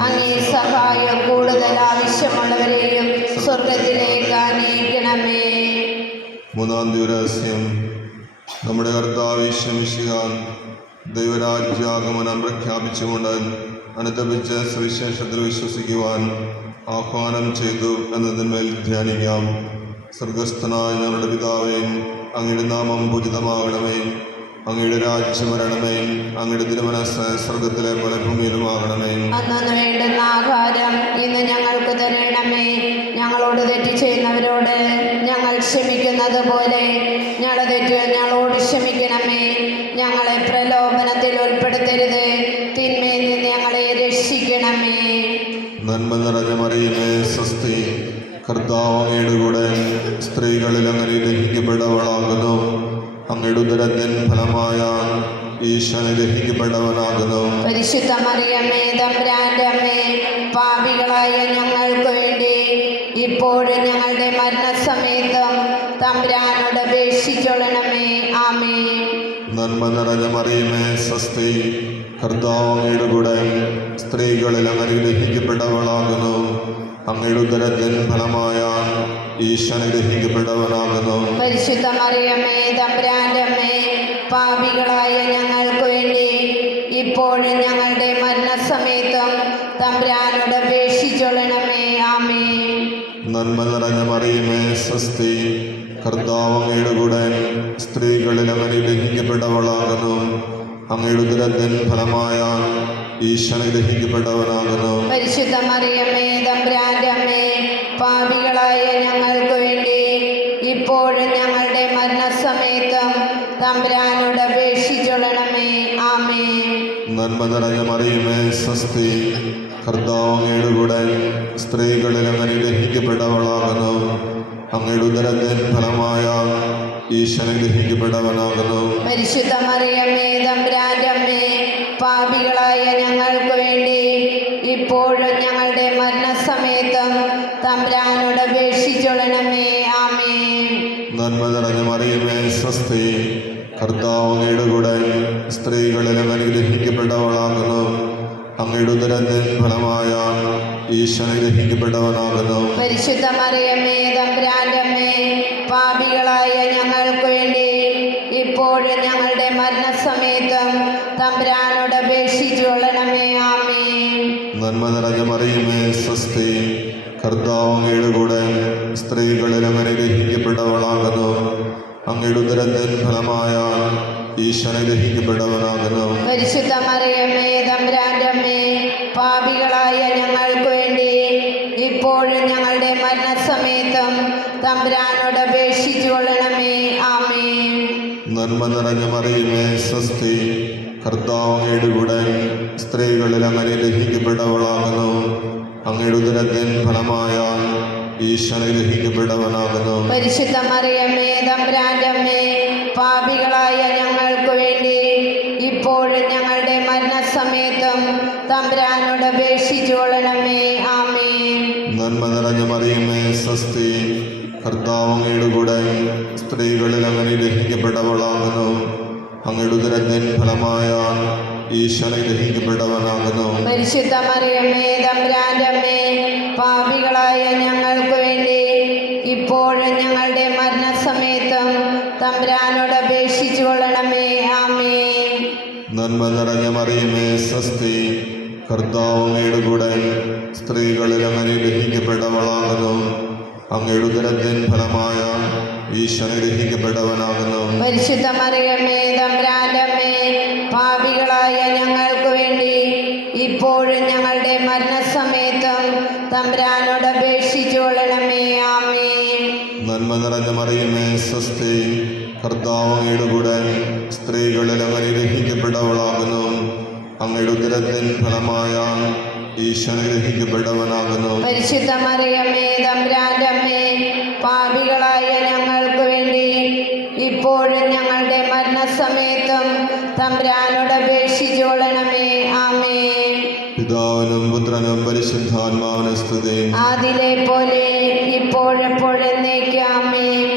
അങ്ങേ സഹായം കൂടുതൽ ആവശ്യമുള്ളവരെയും സ്വർഗത്തിലേക്ക് ആനയിക്കണമേ. മൂന്നാം ദിവസം നമ്മുടെ കർത്താവ് യേശു മിശിഹ ദൈവരാജ്യാഗമനം പ്രഖ്യാപിച്ചുകൊണ്ട് അനുതപിച്ച് സുവിശേഷത്തിൽ വിശ്വസിക്കുവാൻ ആഹ്വാനം ചെയ്തു എന്നതിന്മേൽ ധ്യാനിക്കാം. സ്വർഗസ്ഥനായ ഞങ്ങളുടെ പിതാവേ, അങ്ങയുടെ നാമം പൂജിതമാകണമേ. അങ്ങയുടെ രാജ്യം വരണമേ. അങ്ങയുടെ തിരുമനസ്സ് സ്വർഗത്തിലെ പോലെ ഭൂമിയിലുമാകണമേ. അന്നു വേണ്ടുന്ന ആഹാരം ഇന്ന് ഞങ്ങൾക്ക് തരണമേ. ഞങ്ങളോട് തെറ്റ് ചെയ്യുന്നവരോട് ഞങ്ങൾ ക്ഷമിക്കുന്നത് പോലെ ഞങ്ങളുടെ തെറ്റുകൾ ഞങ്ങളോട് ക്ഷമിക്കണമേ. ഞങ്ങളെ പ്രലോഭനത്തിൽ ഉൾപ്പെടുത്തരുത്, തിന്മയിൽ നിന്ന് ഞങ്ങളെ രക്ഷിക്കണമേ. നന്മ നിറഞ്ഞ മറിയമേ സ്വസ്തി, കർത്താവ് അങ്ങയുടെ കൂടെ സ്ത്രീകളിൽ അങ്ങ് അനുഗ്രഹിക്കപ്പെട്ടവളാകുന്നു. അങ്ങയുടെ ഉദരത്തിൻ ഫലമായ ഈശോ അനുഗ്രഹിക്കപ്പെട്ടവനാകുന്നു. പരിശുദ്ധ മറിയമേ തമ്പുരാന്റെ അമ്മേ, പാപികളായ ഞങ്ങൾക്ക് വേണ്ടി ഇപ്പോഴും ഞങ്ങളുടെ മരണസമയത്തും തമ്പുരാനോട് അപേക്ഷിച്ചൊള്ളണമേ. ആമേൻ. നന്മ നിറഞ്ഞ മറിയമേ സ്വസ്തി, കർത്താവ് അങ്ങയുടെ കൂടെ സ്ത്രീകളിൽ അങ്ങ് അനുഗ്രഹിക്കപ്പെട്ടവളാകുന്നു. അങ്ങയുടെ ഉദരത്തിൻ ഫലമായ ഈശോ അനുഗ്രഹിക്കപ്പെട്ടവനാകുന്നു. പരിശുദ്ധ മറിയമേ തമ്പുരാന്റെ അമ്മേ, പാപികളായ ഞങ്ങൾക്ക് വേണ്ടി ഇപ്പോഴും ഞങ്ങളുടെ മരണസമയത്തും തമ്പുരാനോട് അപേക്ഷിച്ചൊള്ളണമേ. ആമേൻ. നന്മ നിറഞ്ഞ മറിയമേ സ്വസ്തി, കർത്താവ് അങ്ങയുടെ കൂടെ സ്ത്രീകളിൽ അങ്ങ് അനുഗ്രഹിക്കപ്പെട്ടവളാകുന്നു. അങ്ങയുടെ ഉദരത്തിൻ ഫലമായ ഈശോ അനുഗ്രഹിക്കപ്പെട്ടവനാകുന്നു. പരിശുദ്ധ മറിയമേ തമ്പുരാന്റെ അമ്മേ, പാപികളായ ഞങ്ങൾക്ക് വേണ്ടി ഇപ്പോഴും ഞങ്ങളുടെ മരണസമയത്തും തമ്പുരാനോട് അപേക്ഷിച്ചൊള്ളണമേ. ആമേൻ. നന്മ നിറഞ്ഞ മറിയമേ സ്വസ്തി, കർത്താവ് അങ്ങയുടെ കൂടെ സ്ത്രീകളിൽ അങ്ങ് അനുഗ്രഹിക്കപ്പെട്ടവളാകുന്നു. അങ്ങയുടെ ഉദരത്തിൻ ഫലമായ ഈശോ അനുഗ്രഹിക്കപ്പെട്ടവനാകുന്നു. പരിശുദ്ധ മറിയമേ തമ്പുരാന്റെ അമ്മേ, പാപികളായ ഞങ്ങൾക്ക് വേണ്ടി ഇപ്പോഴും ഞങ്ങളുടെ മരണസമയത്തും തമ്പുരാനോട് അപേക്ഷിച്ചൊള്ളണമേ. ആമേൻ. നന്മ നിറഞ്ഞ മറിയമേ സ്വസ്തി, കർത്താവ് അങ്ങയുടെ കൂടെ സ്ത്രീകളിൽ അങ്ങ് അനുഗ്രഹിക്കപ്പെട്ടവളാകുന്നു. അങ്ങയുടെ ഉദരത്തിൻ ഫലമായ ഈശോ അനുഗ്രഹിക്കപ്പെട്ടവനാകുന്നു. പരിശുദ്ധ മറിയമേ തമ്പുരാന്റെ അമ്മേ, പാപികളായ ഞങ്ങൾക്ക് വേണ്ടി ഇപ്പോഴും ഞങ്ങളുടെ മരണസമയത്തും തമ്പുരാനോട് അപേക്ഷിച്ചുകൊള്ളണമേ. ആമേൻ. നന്മ നിറഞ്ഞ മറിയമേ സ്വസ്തി, കർത്താവ് അങ്ങയുടെ കൂടെ സ്ത്രീകളിൽ അങ്ങ് അനുഗ്രഹിക്കപ്പെട്ടവളാകുന്നു. അങ്ങയുടെ ഉദരത്തിൻ ഫലമായ ഈശോ അനുഗ്രഹിക്കപ്പെട്ടവനാകുന്നു. പരിശുദ്ധ മറിയമേ തമ്പുരാന്റെ അമ്മേ, പാപികളായ ഞങ്ങൾക്ക് വേണ്ടി ഇപ്പോഴും ഞങ്ങളുടെ മരണസമയത്തും തമ്പുരാനോട് അപേക്ഷിച്ചുകൊള്ളണമേ. ആമേൻ. നന്മ നിറഞ്ഞ മറിയമേ സ്വസ്തി, കർത്താവ് അങ്ങയുടെ കൂടെ സ്ത്രീകളിൽ അങ്ങ് അനുഗ്രഹിക്കപ്പെട്ടവളാകുന്നു. അങ്ങയുടെ ഉദരത്തിൻ ഫലമായ ഈശോ അനുഗ്രഹിക്കപ്പെട്ടവനാകുന്നു. പരിശുദ്ധ മറിയമേ തമ്പുരാന്റെ അമ്മേ, പാപികളായ ഞങ്ങൾക്ക് വേണ്ടി ഇപ്പോൾ ഇപ്പോഴും ഞങ്ങളുടെ മരണസമയത്തും തമ്പുരാനോട് അപേക്ഷിച്ചു കൊള്ളണമേ. ആമേൻ. നന്മ നിറഞ്ഞ മറിയമേ സ്വസ്തി, കർത്താവ് അങ്ങയുടെ കൂടെ സ്ത്രീകളിൽ അങ്ങ് അനുഗ്രഹിക്കപ്പെട്ടവളാകുന്നു. അങ്ങയുടെ ഉദരത്തിൻ ഫലമായ ഈശോ അനുഗ്രഹിക്കപ്പെട്ടവനാകുന്നു. പരിശുദ്ധ മറിയമേ തമ്പുരാന്റെ അമ്മേ, പാപികളായ ഞങ്ങൾക്ക് വേണ്ടി ഇപ്പോഴും ഞങ്ങളുടെ മരണസമയത്തും തമ്പുരാനോട് അപേക്ഷിച്ചു കൊള്ളണമേ. ആമേൻ. നന്മ നിറഞ്ഞ മറിയമേ സ്വസ്തി, കർത്താവ് അങ്ങയുടെ കൂടെ സ്ത്രീകളിൽ അങ്ങ് അനുഗ്രഹിക്കപ്പെട്ടവളാകുന്നു. അങ്ങയുടെ ഉദരത്തിൻ ഫലമായ ഈശോ അനുഗ്രഹിക്കപ്പെട്ടവനാകുന്നു. പരിശുദ്ധ മറിയമേ തമ്പുരാന്റെ അമ്മേ, പാപികളായ ഞങ്ങൾക്ക് വേണ്ടി ഇപ്പോഴും ഞങ്ങളുടെ മരണസമയത്തും തമ്പുരാനോട് അപേക്ഷിച്ചു കൊള്ളണമേ. ആമേൻ. നന്മ നിറഞ്ഞ മറിയമേ സ്വസ്തി, കർത്താവ് അങ്ങയുടെ കൂടെ സ്ത്രീകളിൽ അങ്ങ് അനുഗ്രഹിക്കപ്പെട്ടവളാകുന്നു. അങ്ങയുടെ ഉദരത്തിൻ ഫലമായ ഈശോ അനുഗ്രഹിക്കപ്പെട്ടവനാകുന്നു. പരിശുദ്ധ മറിയമേ തമ്പുരാന്റെ അമ്മേ, പാപികളായ ഞങ്ങൾക്ക് വേണ്ടി ഇപ്പോഴും ഞങ്ങളുടെ മരണസമയത്തും തമ്പുരാനോട് അപേക്ഷിച്ചു കൊള്ളണമേ. ആമേൻ. പിതാവിനും പുത്രനും പരിശുദ്ധാത്മാവിനും സ്തുതി. ആദിലെ പോലെ ഇപ്പോഴെപ്പോഴെന്നേക്കും. ആമേൻ.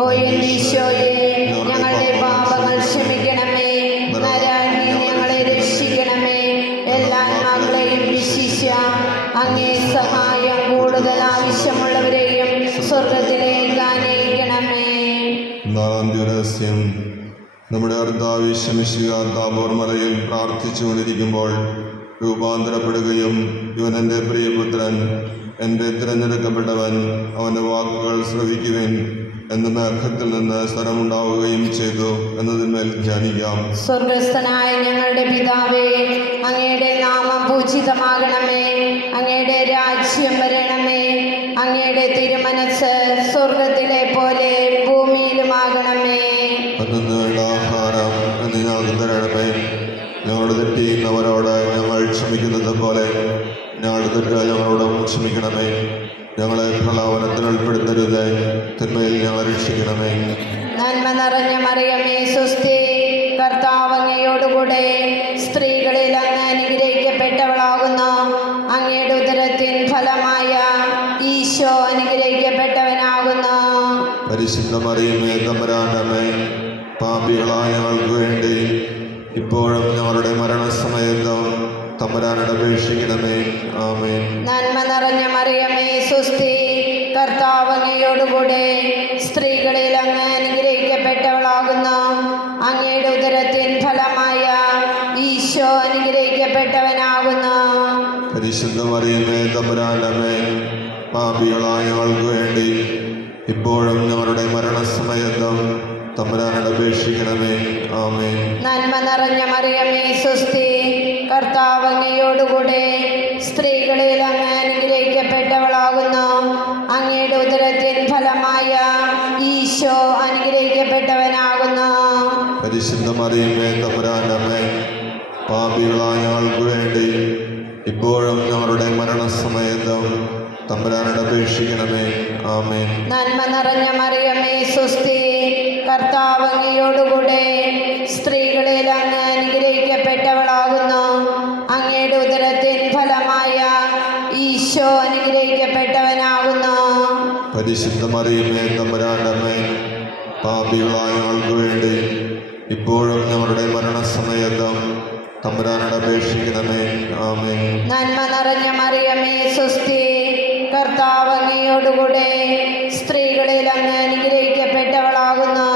ഓ എന്റെ ഈശോയെ, ഞങ്ങളുടെ പാപങ്ങൾ ക്ഷമിക്കണമേ. നരകിൽ ഞങ്ങളെ രക്ഷിക്കണമേ. എല്ലാ ആത്മാക്കളെയും വിശിഷ്യ അങ്ങേ സഹായം കൂടുതൽ ആവശ്യമുള്ളവരെയും സ്വർഗത്തിലേക്ക് ആനയിക്കണമേ. നാലാം ദിവസം നമ്മുടെ കർത്താവ് ശമിശിക താബോർ മലയിൽ പ്രാർത്ഥിച്ചുകൊണ്ടിരിക്കുമ്പോൾ രൂപാന്തരപ്പെടുകയും ഇവൻ എൻ്റെ പ്രിയപുത്രൻ, എൻ്റെ തിരഞ്ഞെടുക്കപ്പെട്ടവൻ, അവൻ്റെ വാക്കുകൾ ശ്രവിക്കുവിൻ എന്ന മേഘത്തിൽ നിന്ന് സ്വരമുണ്ടാവുകയും ചെയ്തു എന്നതിന്മേൽ ധ്യാനിക്കാം. സ്വർഗസ്ഥനായ ഞങ്ങളുടെ പിതാവേ, അങ്ങയുടെ നാമം പൂജിതമാകണമേ. അങ്ങയുടെ രാജ്യം വരണമേ. അങ്ങയുടെ തിരുമനസ് സ്വർഗത്തിലെ പോലെ ഭൂമിയിലുമാകണമേ. അന്നു വേണ്ട ആഹാരം എന്ന് ഞങ്ങൾക്ക് തരണമേ. ഞങ്ങളുടെ തെറ്റ് ചെയ്യുന്നവരോട് ഞങ്ങൾ ക്ഷമിക്കുന്നത് പോലെ ഞങ്ങളുടെ തെറ്റ് ഞങ്ങളോടും ക്ഷമിക്കണമേ. ഞങ്ങളെ പ്രലോഭനത്തിൽ ഉൾപ്പെടുത്തരുത്, തിന്മയിൽ ഞങ്ങളെ രക്ഷിക്കണമേ. നന്മ നിറഞ്ഞ മറിയമേ സ്വസ്തി, കർത്താവ് അങ്ങയോടുകൂടെ സ്ത്രീകളിൽ അങ്ങ് അനുഗ്രഹിക്കപ്പെട്ടവളാകുന്നു. അങ്ങയുടെ ഉദരത്തിൻ ഫലമായ ഈശോ അനുഗ്രഹിക്കപ്പെട്ടവനാകുന്നു. പരിശുദ്ധ മറിയമേ തമ്പുരാന്റെ അമ്മേ, പാപികളായ ഞങ്ങൾക്ക് വേണ്ടി ഇപ്പോഴും ഞങ്ങളുടെ മരണസമയത്തും തമ്പുരാനോട് അപേക്ഷിക്കണമേ. ആമേൻ. നന്മ നിറഞ്ഞ മറിയമേ സ്വസ്തി, കർത്താവ് അങ്ങയോടുകൂടെ സ്ത്രീകളിൽ അങ്ങ് അനുഗ്രഹിക്കപ്പെട്ടവളാകുന്നു. അങ്ങയുടെ ഉദരത്തിൻ ഫലമായ ഈശോ അനുഗ്രഹിക്കപ്പെട്ടവനാകുന്നു. പരിശുദ്ധ മറിയമേ തമ്പുരാന്റെ അമ്മേ, പാപികളായ ഞങ്ങൾക്ക് വേണ്ടി ഇപ്പോഴും ഞങ്ങളുടെ മരണസമയത്തും തമ്പുരാനോട് അപേക്ഷിക്കണമേ. ആമേൻ. നന്മ നിറഞ്ഞ മറിയമേ സ്വസ്തി, കർത്താവ് അങ്ങയോടുകൂടെ സ്ത്രീകളിൽ അങ്ങ് അനുഗ്രഹിക്കപ്പെട്ടവളാകുന്നു. അങ്ങയുടെ ഉദരത്തിൻ ഫലമായ ഈശോ അനുഗ്രഹിക്കപ്പെട്ടവനാകുന്നു. പരിശുദ്ധ മറിയമേ തമ്പുരാന്റെ അമ്മേ, പാപികളായ ഞങ്ങൾക്ക് വേണ്ടി ഇപ്പോഴും ഞങ്ങളുടെ മരണസമയത്തും തമ്പുരാനോട് അപേക്ഷിക്കണമേ. ആമേൻ. നന്മ നിറഞ്ഞ മറിയമേ സ്വസ്തി, കർത്താവ് അങ്ങയോടുകൂടെ സ്ത്രീകളിൽ അങ്ങ് അനുഗ്രഹിക്കപ്പെട്ടവളാകുന്നു. അങ്ങയുടെ ഉദരത്തിൻ ഫലമായ ഈശോ അനുഗ്രഹിക്കപ്പെട്ടവനാകുന്നു. പരിശുദ്ധ മറിയമേ തമ്പുരാന്റെ അമ്മേ, പാപികളായ ഞങ്ങൾക്ക് വേണ്ടി ഇപ്പോഴും ഞങ്ങളുടെ മരണസമയത്തും തമ്പുരാനോട് അപേക്ഷിക്കണമേ. ആമേൻ. നന്മ നിറഞ്ഞ മറിയമേ സ്വസ്തി, കർത്താവ് അങ്ങയോടുകൂടെ സ്ത്രീകളിൽ അങ്ങ് അനുഗ്രഹിക്കപ്പെട്ടവളാകുന്നു.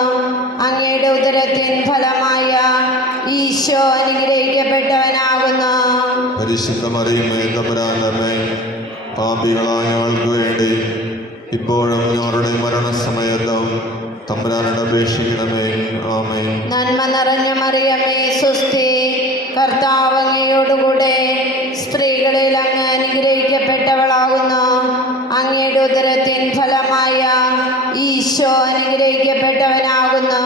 അങ്ങയുടെ ഉദരത്തിൻ ഫലമായ ഈശോ അനുഗ്രഹിക്കപ്പെട്ടവനാകുന്നു. പരിശുദ്ധ മറിയമേ തമ്പുരാന്റെ അമ്മേ, പാപികളായ ഞങ്ങൾക്ക് വേണ്ടി ഇപ്പോഴും ഞങ്ങളുടെ മരണസമയത്തും തമ്പുരാനോട് അപേക്ഷിക്കണമേ. ആമേൻ. നന്മ നിറഞ്ഞ മറിയമേ സ്വസ്തി, കർത്താവ് അങ്ങയോടുകൂടെ സ്ത്രീകളിൽ അങ്ങ് അനുഗ്രഹിക്കപ്പെട്ടവളാകുന്നു. അങ്ങയുടെ ഉദരത്തിൻ ഫലമായ ഈശോ അനുഗ്രഹിക്കപ്പെട്ടവനാകുന്നു.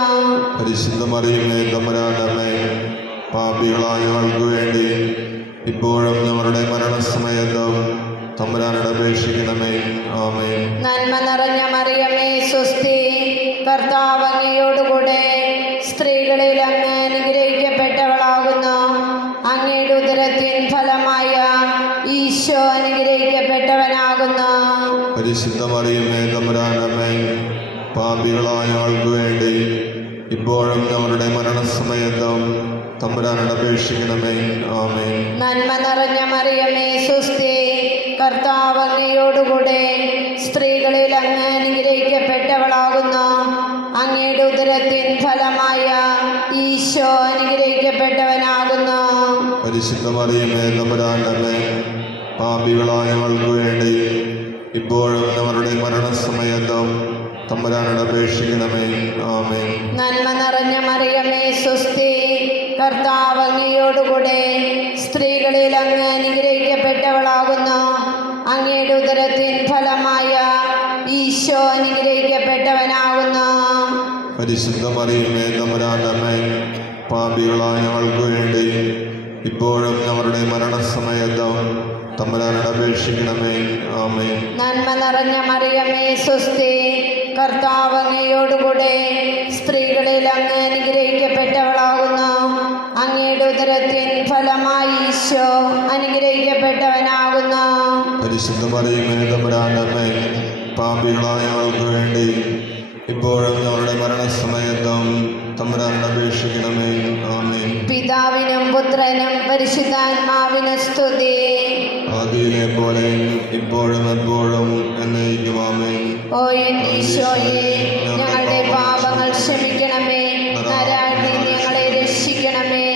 പരിശുദ്ധ മറിയമേ തമ്പുരാന്റെ അമ്മേ, പാപികളായ ഞങ്ങൾക്ക് വേണ്ടി ഇപ്പോഴും ഞങ്ങളുടെ മരണസമയത്തും തമ്പുരാനോട് അപേക്ഷിക്കണമേ. ആമേൻ. നന്മ നിറഞ്ഞ മറിയമേ സ്വസ്തി, കർത്താവ് അങ്ങയോടുകൂടെ സ്ത്രീകളിൽ അങ്ങ് അനുഗ്രഹിക്കപ്പെട്ടവളാകുന്നു. ഫലമായ ഈശോ അനുഗ്രഹിക്കപ്പെട്ടവനാകുന്നു. പരിശുദ്ധ മറിയമേ തമ്പുരാന്റെ അമ്മേ, പാപികളായ ആൾക്ക് വേണ്ടി ഇപ്പോഴും ഞങ്ങളുടെ മരണസമയത്തും തമ്പുരാനോട് അപേക്ഷിക്കണമേ. ആമേൻ. നന്മ നിറഞ്ഞ മറിയമേ സുസ്ഥി, കർത്താവ് അങ്ങയോടുകൂടെ സ്ത്രീകളിൽ അങ്ങ് അനുഗ്രഹിക്കപ്പെട്ടവളാകുന്നു. അങ്ങയുടെ ഉദരത്തിൻ ഫലമായ ഈശോ അനുഗ്രഹിക്കപ്പെട്ടവനാകുന്നു. പരിശുദ്ധ മറിയമേ തമ്പുരാന്റെ അമ്മേ, പാപികളായ ആൾക്ക് വേണ്ടി ഇപ്പോഴും ഞങ്ങളുടെ മരണസമയത്തും തമ്പുരാനോട് അപേക്ഷിക്കണമേ. ആമേൻ. നന്മ നിറഞ്ഞ മറിയമേ സുസ്ഥി, കർത്താവ് അങ്ങയോടുകൂടെ സ്ത്രീകളിൽ അങ്ങ് അനുഗ്രഹിക്കപ്പെട്ടവളാകുന്നു. അങ്ങയുടെ ഉദരത്തിൻ ഫലമായ ഈശോ അനുഗ്രഹിക്കപ്പെട്ടവനാകുന്നു. പരിശുദ്ധ മറിയമേ തമ്പുരാന്റെ അമ്മേ, പാപികളായ ആൾക്ക് വേണ്ടി ഇപ്പോഴും ഞങ്ങളുടെ മരണസമയത്തും തമ്പുരാനോട് അപേക്ഷിക്കണമേ. ആമേൻ. നന്മ നിറഞ്ഞ മറിയമേ സുസ്ഥി, കർത്താവ് അങ്ങയോടുകൂടെ സ്ത്രീകളിൽ അങ്ങ് അനുഗ്രഹിക്കപ്പെട്ടവളാകുന്നു. അങ്ങയുടെ ഉദരത്തിൻ ഫലമായി ഈശോ അനുഗ്രഹിക്കപ്പെട്ടവനാകുന്നു. പരിശുദ്ധ മറിയമേ തമ്പുരാന്റെ അമ്മേ, പാപികളായ ആൾക്ക് വേണ്ടി ഇപ്പോഴും ഞങ്ങളുടെ മരണസമയത്തും തമ്പുരാനോട് അപേക്ഷിക്കണമേ. ആമേൻ. പിതാവിനും പുത്രനും പരിശുദ്ധാത്മാവിനും സ്തുതി. ആദിയിലെ പോലെ ഇപ്പോഴും എപ്പോഴും എന്നേക്കും. ആമേൻ. ഓ എൻ്റെ ഈശോയെ, ഞങ്ങളുടെ പാപങ്ങൾ ക്ഷമിക്കണമേ. നരകത്തിൽ ഞങ്ങളെ രക്ഷിക്കണമേ.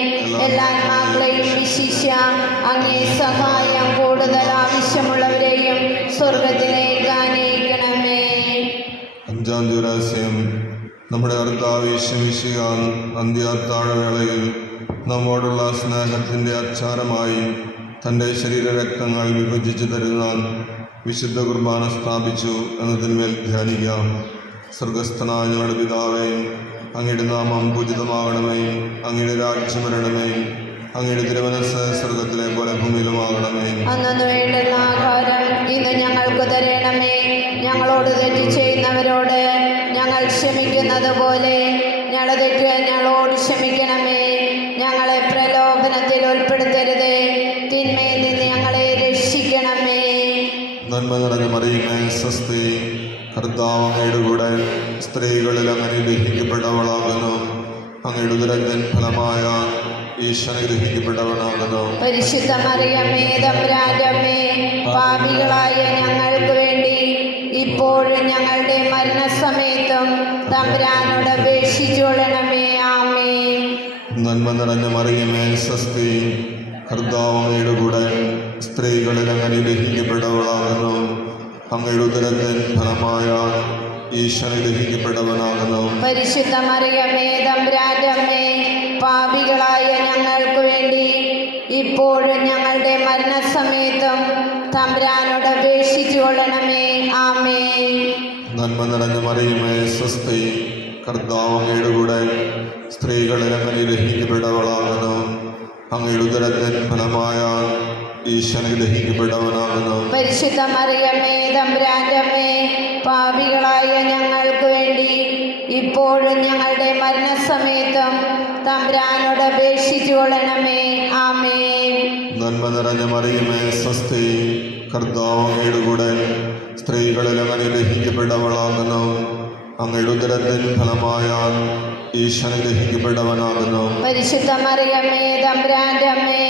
എല്ലാ ആത്മാക്കളെയും വിശിഷ്യ അങ്ങേ സഹായം കൂടുതൽ ആവശ്യമുള്ളവരെയും സ്വർഗത്തിലേക്ക് ആനയിക്കണമേ. അഞ്ചാം ദിവസം നമ്മുടെ കർത്താവ് യേശുമിശിഹ അന്ത്യാത്താഴവേളയിൽ നമ്മോടുള്ള സ്നേഹത്തിൻ്റെ അച്ചാരമായി തൻ്റെ ശരീരരക്തങ്ങൾ വിഭജിച്ച് തരുന്ന വിശുദ്ധ കുർബാന സ്ഥാപിച്ചു എന്നതിന്മേൽ ധ്യാനിക്കാം. സ്വർഗസ്ഥനായ ഞങ്ങളുടെ പിതാവേ, അങ്ങയുടെ നാമം പൂജിതമാകണമേ. അങ്ങയുടെ രാജ്യം വരണമേ. അങ്ങയുടെ തിരുമനസ്സ് സ്വർഗത്തിലെ പോലെ ഭൂമിയിലുമാകണമേ. അന്നു വേണ്ടുന്ന ആഹാരം ഇന്ന് ഞങ്ങൾക്ക് തരണമേ. ഞങ്ങളോട് തെറ്റ് ചെയ്യുന്നവരോട് ഞങ്ങൾ ക്ഷമിക്കുന്നത് പോലെ ഞങ്ങളുടെ തെറ്റുകൾ ഞങ്ങളോട് ക്ഷമിക്കണമേ. ഞങ്ങളെ പ്രലോഭനത്തിൽ ഉൾപ്പെടുത്തരുതേ, തിന്മയിൽ നിന്ന് ഞങ്ങളെ രക്ഷിക്കണമേ. നന്മ നിറഞ്ഞ മറിയമേ സ്വസ്തി, കർത്താവ് അങ്ങയുടെ കൂടെ സ്ത്രീകളിൽ അങ്ങ് അനുഗ്രഹിക്കപ്പെട്ടവളാകുന്നു. അങ്ങയുടെ ഉദരത്തിൻ ഫലമായ ഈശോ അനുഗ്രഹിക്കപ്പെട്ടവനാകുന്നു. പരിശുദ്ധ മറിയമേ തമ്പുരാന്റെ അമ്മേ, പാപികളായ ഞങ്ങൾക്ക് വേണ്ടി ഇപ്പോഴും ഞങ്ങളുടെ മരണസമയത്തും തമ്പുരാനോട് അപേക്ഷിച്ചുകൊള്ളണമേ. ആമേൻ. നന്മ നിറഞ്ഞ മറിയമേ സ്വസ്തി, കർത്താവ് അങ്ങയുടെ കൂടെ സ്ത്രീകളിൽ അങ്ങ് അനുഗ്രഹിക്കപ്പെട്ടവളാകുന്നു. അങ്ങയുടെ ഉദരത്തിൻ ഫലമായ ഈശോ അനുഗ്രഹിക്കപ്പെട്ടവനാകുന്നു. പരിശുദ്ധ മറിയമേ തമ്പുരാന്റെ അമ്മേ, പാപികളായ ഞങ്ങൾക്ക് വേണ്ടി ഇപ്പോഴും ഞങ്ങളുടെ മരണസമയത്തും തമ്പുരാനോട് അപേക്ഷിച്ചുകൊള്ളണമേ. ആമേൻ. നന്മ നിറഞ്ഞ മറിയമേ സ്വസ്തി, കർത്താവ് അങ്ങയുടെ കൂടെ സ്ത്രീകളിൽ അങ്ങ് അനുഗ്രഹിക്കപ്പെട്ടവളാകുന്നു. അങ്ങയുടെ ഉദരത്തിൻ ഫലമായ ഈശോ അനുഗ്രഹിക്കപ്പെട്ടവനാകുന്നു. പരിശുദ്ധ മറിയമേ തമ്പുരാന്റെ അമ്മേ, പാപികളായ ഞങ്ങൾക്ക് വേണ്ടി ഇപ്പോഴും ഞങ്ങളുടെ മരണസമയത്തും തമ്പുരാനോട് അപേക്ഷിച്ചുകൊള്ളണമേ. ആമേൻ. നന്മ നിറഞ്ഞ മറിയമേ സ്വസ്തി, കർത്താവ് അങ്ങയുടെ കൂടെ സ്ത്രീകളിൽ അങ്ങ് അനുഗ്രഹിക്കപ്പെട്ടവളാകുന്നു. അങ്ങയുടെ ഉദരത്തിൻ ഫലമായ ഈശോ അനുഗ്രഹിക്കപ്പെട്ടവനാകുന്നു. പരിശുദ്ധ മറിയമേ തമ്പുരാന്റെ അമ്മേ,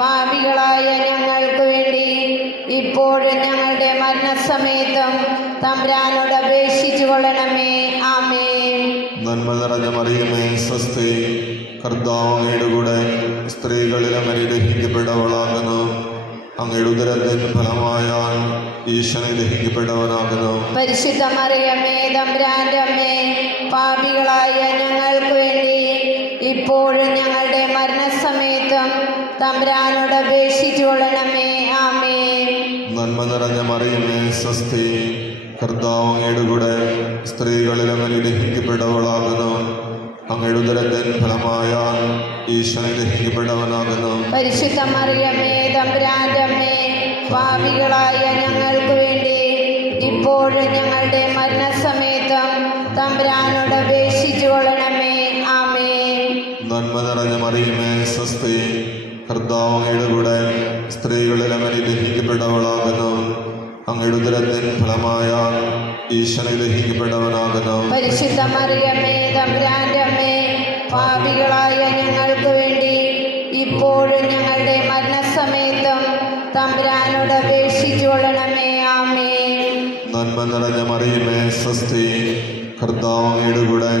പാപികളായ ഞങ്ങൾക്ക് വേണ്ടി ഇപ്പോഴും ഞങ്ങളുടെ മരണസമയത്തും തമ്പുരാനോട് അപേക്ഷിച്ചുകൊള്ളണമേ. ആമേൻ. നന്മ നിറഞ്ഞ മറിയമേ സ്വസ്തി, കർത്താവ് അങ്ങയുടെ കൂടെ സ്ത്രീകളിൽ അങ്ങ് അനുഗ്രഹിക്കപ്പെട്ടവളാകുന്നു. അങ്ങയുടെ ഉദരത്തിൻ ഫലമായ ഈശോ അനുഗ്രഹിക്കപ്പെട്ടവനാകുന്നു. പരിശുദ്ധ മറിയമേ തമ്പുരാന്റെ അമ്മേ, പാപികളായ ഞങ്ങൾക്ക് വേണ്ടി ഇപ്പോഴും ഞങ്ങളുടെ മരണസമയത്തും തമ്പുരാനോട് അപേക്ഷിച്ചുകൊള്ളണമേ. ആമേൻ. നന്മ നിറഞ്ഞ മറിയമേ സ്വസ്തി, കർത്താവ് അങ്ങയുടെ കൂടെ സ്ത്രീകളിൽ അങ്ങ് അനുഗ്രഹിക്കപ്പെട്ടവളാകുന്നു. അങ്ങയുടെ ഉദരത്തിൻ ഫലമായ ഈശോ അനുഗ്രഹിക്കപ്പെട്ടവനാകുന്നു. പരിശുദ്ധ മറിയമേ തമ്പുരാന്റെ അമ്മേ, പാപികളായ ഞങ്ങൾക്ക് വേണ്ടി ഇപ്പോഴും ഞങ്ങളുടെ മരണസമയത്തും തമ്പുരാനോട് അപേക്ഷിച്ചുകൊള്ളണമേ. ആമേൻ. നന്മ നിറഞ്ഞ മറിയമേ സ്വസ്തി, കർത്താവ് അങ്ങയുടെ കൂടെ സ്ത്രീകളിൽ അങ്ങ് അനുഗ്രഹിക്കപ്പെട്ടവളാകുന്നു. അങ്ങയുടെ ഉദരത്തിൻ ഫലമായ ഈശ്വരൻ അനുഗ്രഹിക്കപ്പെട്ടവനാകുന്നു. പരിശുദ്ധ മറിയമേ തമ്പുരാന്റെ അമ്മേ, പാപികളായ ഞങ്ങൾക്ക് വേണ്ടി ഇപ്പോഴും ഞങ്ങളുടെ മരണസമയത്തും തമ്പുരാനോട് അപേക്ഷിച്ചു കൊള്ളണമേ. ആമേൻ. നന്മ നിറഞ്ഞ മറിയമേ സ്വസ്തി, കർത്താവ് അങ്ങയുടെ കൂടെ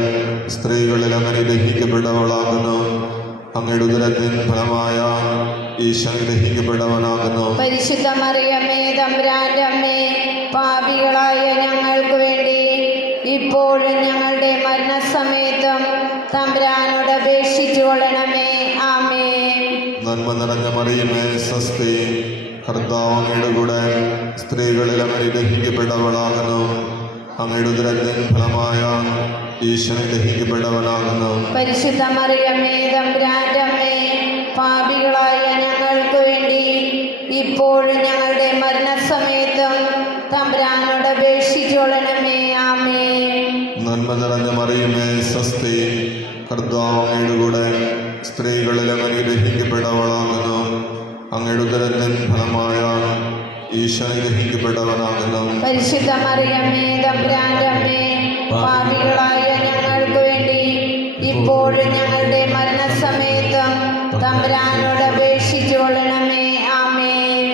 സ്ത്രീകളിൽ അങ്ങ് അനുഗ്രഹിക്കപ്പെട്ടവളാകുന്നു. അങ്ങയുടെ ഉദരത്തിൻ ഫലമായ ഈശ്വരൻ അനുഗ്രഹിക്കപ്പെട്ടവനാകുന്നു. പരിശുദ്ധ മറിയമേ തമ്പുരാന്റെ അമ്മേ, പാപികളായ ഞങ്ങൾക്ക് വേണ്ടി ഇപ്പോഴും ഞങ്ങളുടെ മരണസമയത്തും തമ്പുരാനോട് അപേക്ഷിച്ചു കൊള്ളണമേ. ആമേൻ. നന്മ നിറഞ്ഞ മറിയമേ സ്വസ്തി, കർത്താവ് അങ്ങയുടെ കൂടെ സ്ത്രീകളിൽ അങ്ങ് അനുഗ്രഹിക്കപ്പെട്ടവളാകുന്നു. അങ്ങയുടെ ഉദരത്തിൻ ഫലമായ ഈശ്വരൻ അനുഗ്രഹിക്കപ്പെട്ടവനാകുന്നു. പരിശുദ്ധ മറിയമേ തമ്പുരാന്റെ അമ്മേ, പാപികളായ ഞങ്ങൾക്ക് വേണ്ടി ഇപ്പോഴും ഞങ്ങളുടെ മരണസമയത്തും തമ്പുരാനോട് അപേക്ഷിച്ചു കൊള്ളണമേ. ആമേൻ. നന്മ നിറഞ്ഞ മറിയമേ സ്വസ്തി, കർത്താവ് അങ്ങയുടെ കൂടെ സ്ത്രീകളിൽ അങ്ങ് അനുഗ്രഹിക്കപ്പെട്ടവളാകുന്നു. അങ്ങയുടെ ഉദരത്തിൻ ഫലമായ ഈശ്വരൻ അനുഗ്രഹിക്കപ്പെട്ടവനാകുന്നു. പരിശുദ്ധ മറിയമേ തമ്പുരാന്റെ അമ്മേ, പാപികളായ ഞങ്ങൾക്ക് വേണ്ടി ഇപ്പോഴും ഞങ്ങളുടെ മരണസമയത്തും തമ്പുരാനോട് അപേക്ഷിച്ചു കൊള്ളണമേ. ആമേൻ.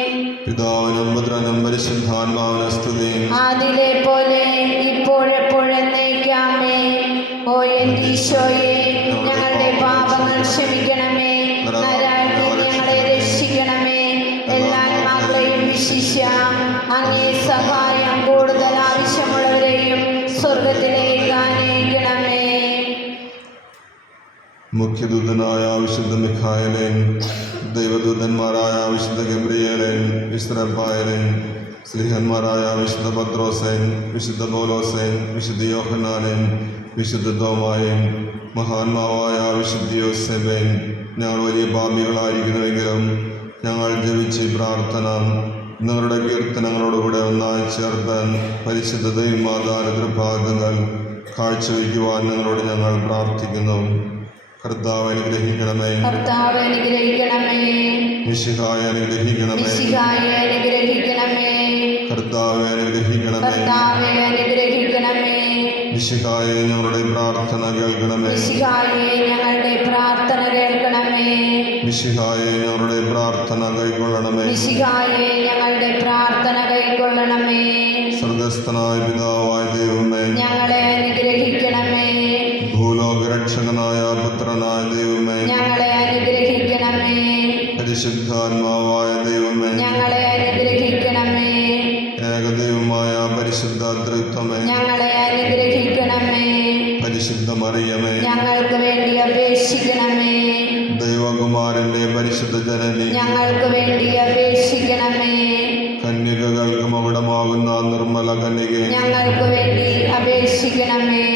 പിതാവിനും പുത്രനും പരിശുദ്ധാത്മാവിനും സ്തുതി. ആദിയിലെ പോലെ ഇപ്പോഴെപ്പോഴെന്നേക്കാമേ. ഓ എൻ്റെ ഈശോയെ, ഞങ്ങളുടെ പാപങ്ങൾ ക്ഷമിക്കണമേ. നരകത്തിൽ ഞങ്ങളെ രക്ഷിക്കണമേ. എല്ലാ ആത്മാക്കളെയും വിശിഷ്യ അങ്ങേ സഹായം കൂടുതൽ ആവശ്യമുള്ളവരെയും സ്വർഗത്തിലേക്ക് ആനയിക്കണമേ. മുഖ്യദൂതനായ വിശുദ്ധ മിഖായേലേൻ, ദൈവദൂതന്മാരായ വിശുദ്ധ ഗബ്രിയേലേൻ, വിശുദ്ധ റഫായേലേൻ, സ്ലീഹന്മാരായ വിശുദ്ധ പത്രോസേൻ, വിശുദ്ധ പൗലോസേൻ, വിശുദ്ധ യോഹന്നാനേൻ, വിശുദ്ധ തോമായേൻ, മഹാന്മാവായ വിശുദ്ധ യോസേബേൻ, ഞങ്ങൾ വലിയ പാപികളായിരിക്കുന്നുവെങ്കിലും ഞങ്ങൾ ജപിച്ച ഈ പ്രാർത്ഥന നിങ്ങളുടെ കീർത്തനങ്ങളോടുകൂടെ ഒന്നായി ചേർത്താൻ പരിശുദ്ധ ദൈവമാതാരതൃപാദങ്ങൾ കാഴ്ചവെക്കുവാൻ നിങ്ങളോട് ഞങ്ങൾ പ്രാർത്ഥിക്കുന്നു. കർത്താവ് അനുഗ്രഹിക്കണമേ. കർത്താവ് അനുഗ്രഹിക്കണമേ. മിശിഹായ അനുഗ്രഹിക്കണമേ. മിശിഹായെ അനുഗ്രഹിക്കണമേ. കർത്താവെ അനുഗ്രഹിക്കണമേ. കർത്താവെ അനുഗ്രഹിക്കണമേ. മിശിഹായെ ഞങ്ങളുടെ പ്രാർത്ഥന കേൾക്കണമേ. മിശിഹായെ ഞങ്ങളുടെ പ്രാർത്ഥന കേൾക്കണമേ. മിശിഹായെ ഞങ്ങളുടെ പ്രാർത്ഥന കൈക്കൊള്ളണമേ. മിശിഹായെ ഞങ്ങളുടെ പ്രാർത്ഥന കൈക്കൊള്ളണമേ. സ്വർഗസ്ഥനായ പിതാവായ ദൈവമേ, ഞങ്ങളെ അനുഗ്രഹിക്കണമേ. ഭൂലോകരക്ഷകനായ പുത്രനായ ദൈവമേ, ഞങ്ങളെ അനുഗ്രഹിക്കണമേ. പരിശുദ്ധാത്മാവായ ദൈവമേ, ഞങ്ങളെ അനുഗ്രഹിക്കണമേ. ഏകദൈവമായ പരിശുദ്ധ തൃത്വമേ, ഞങ്ങളെ അനുഗ്രഹിക്കണമേ. പരിശുദ്ധ മറിയമേ, ഞങ്ങൾക്ക് വേണ്ടി അപേക്ഷിക്കണമേ. ദൈവകുമാരന്റെ പരിശുദ്ധ ജനനി, ഞങ്ങൾക്ക് വേണ്ടി അപേക്ഷിക്കണമേ. കന്യകകൾക്ക് മകുടമാകുന്ന നിർമ്മല കന്യകെ, ഞങ്ങൾക്ക് വേണ്ടി അപേക്ഷിക്കണമേ.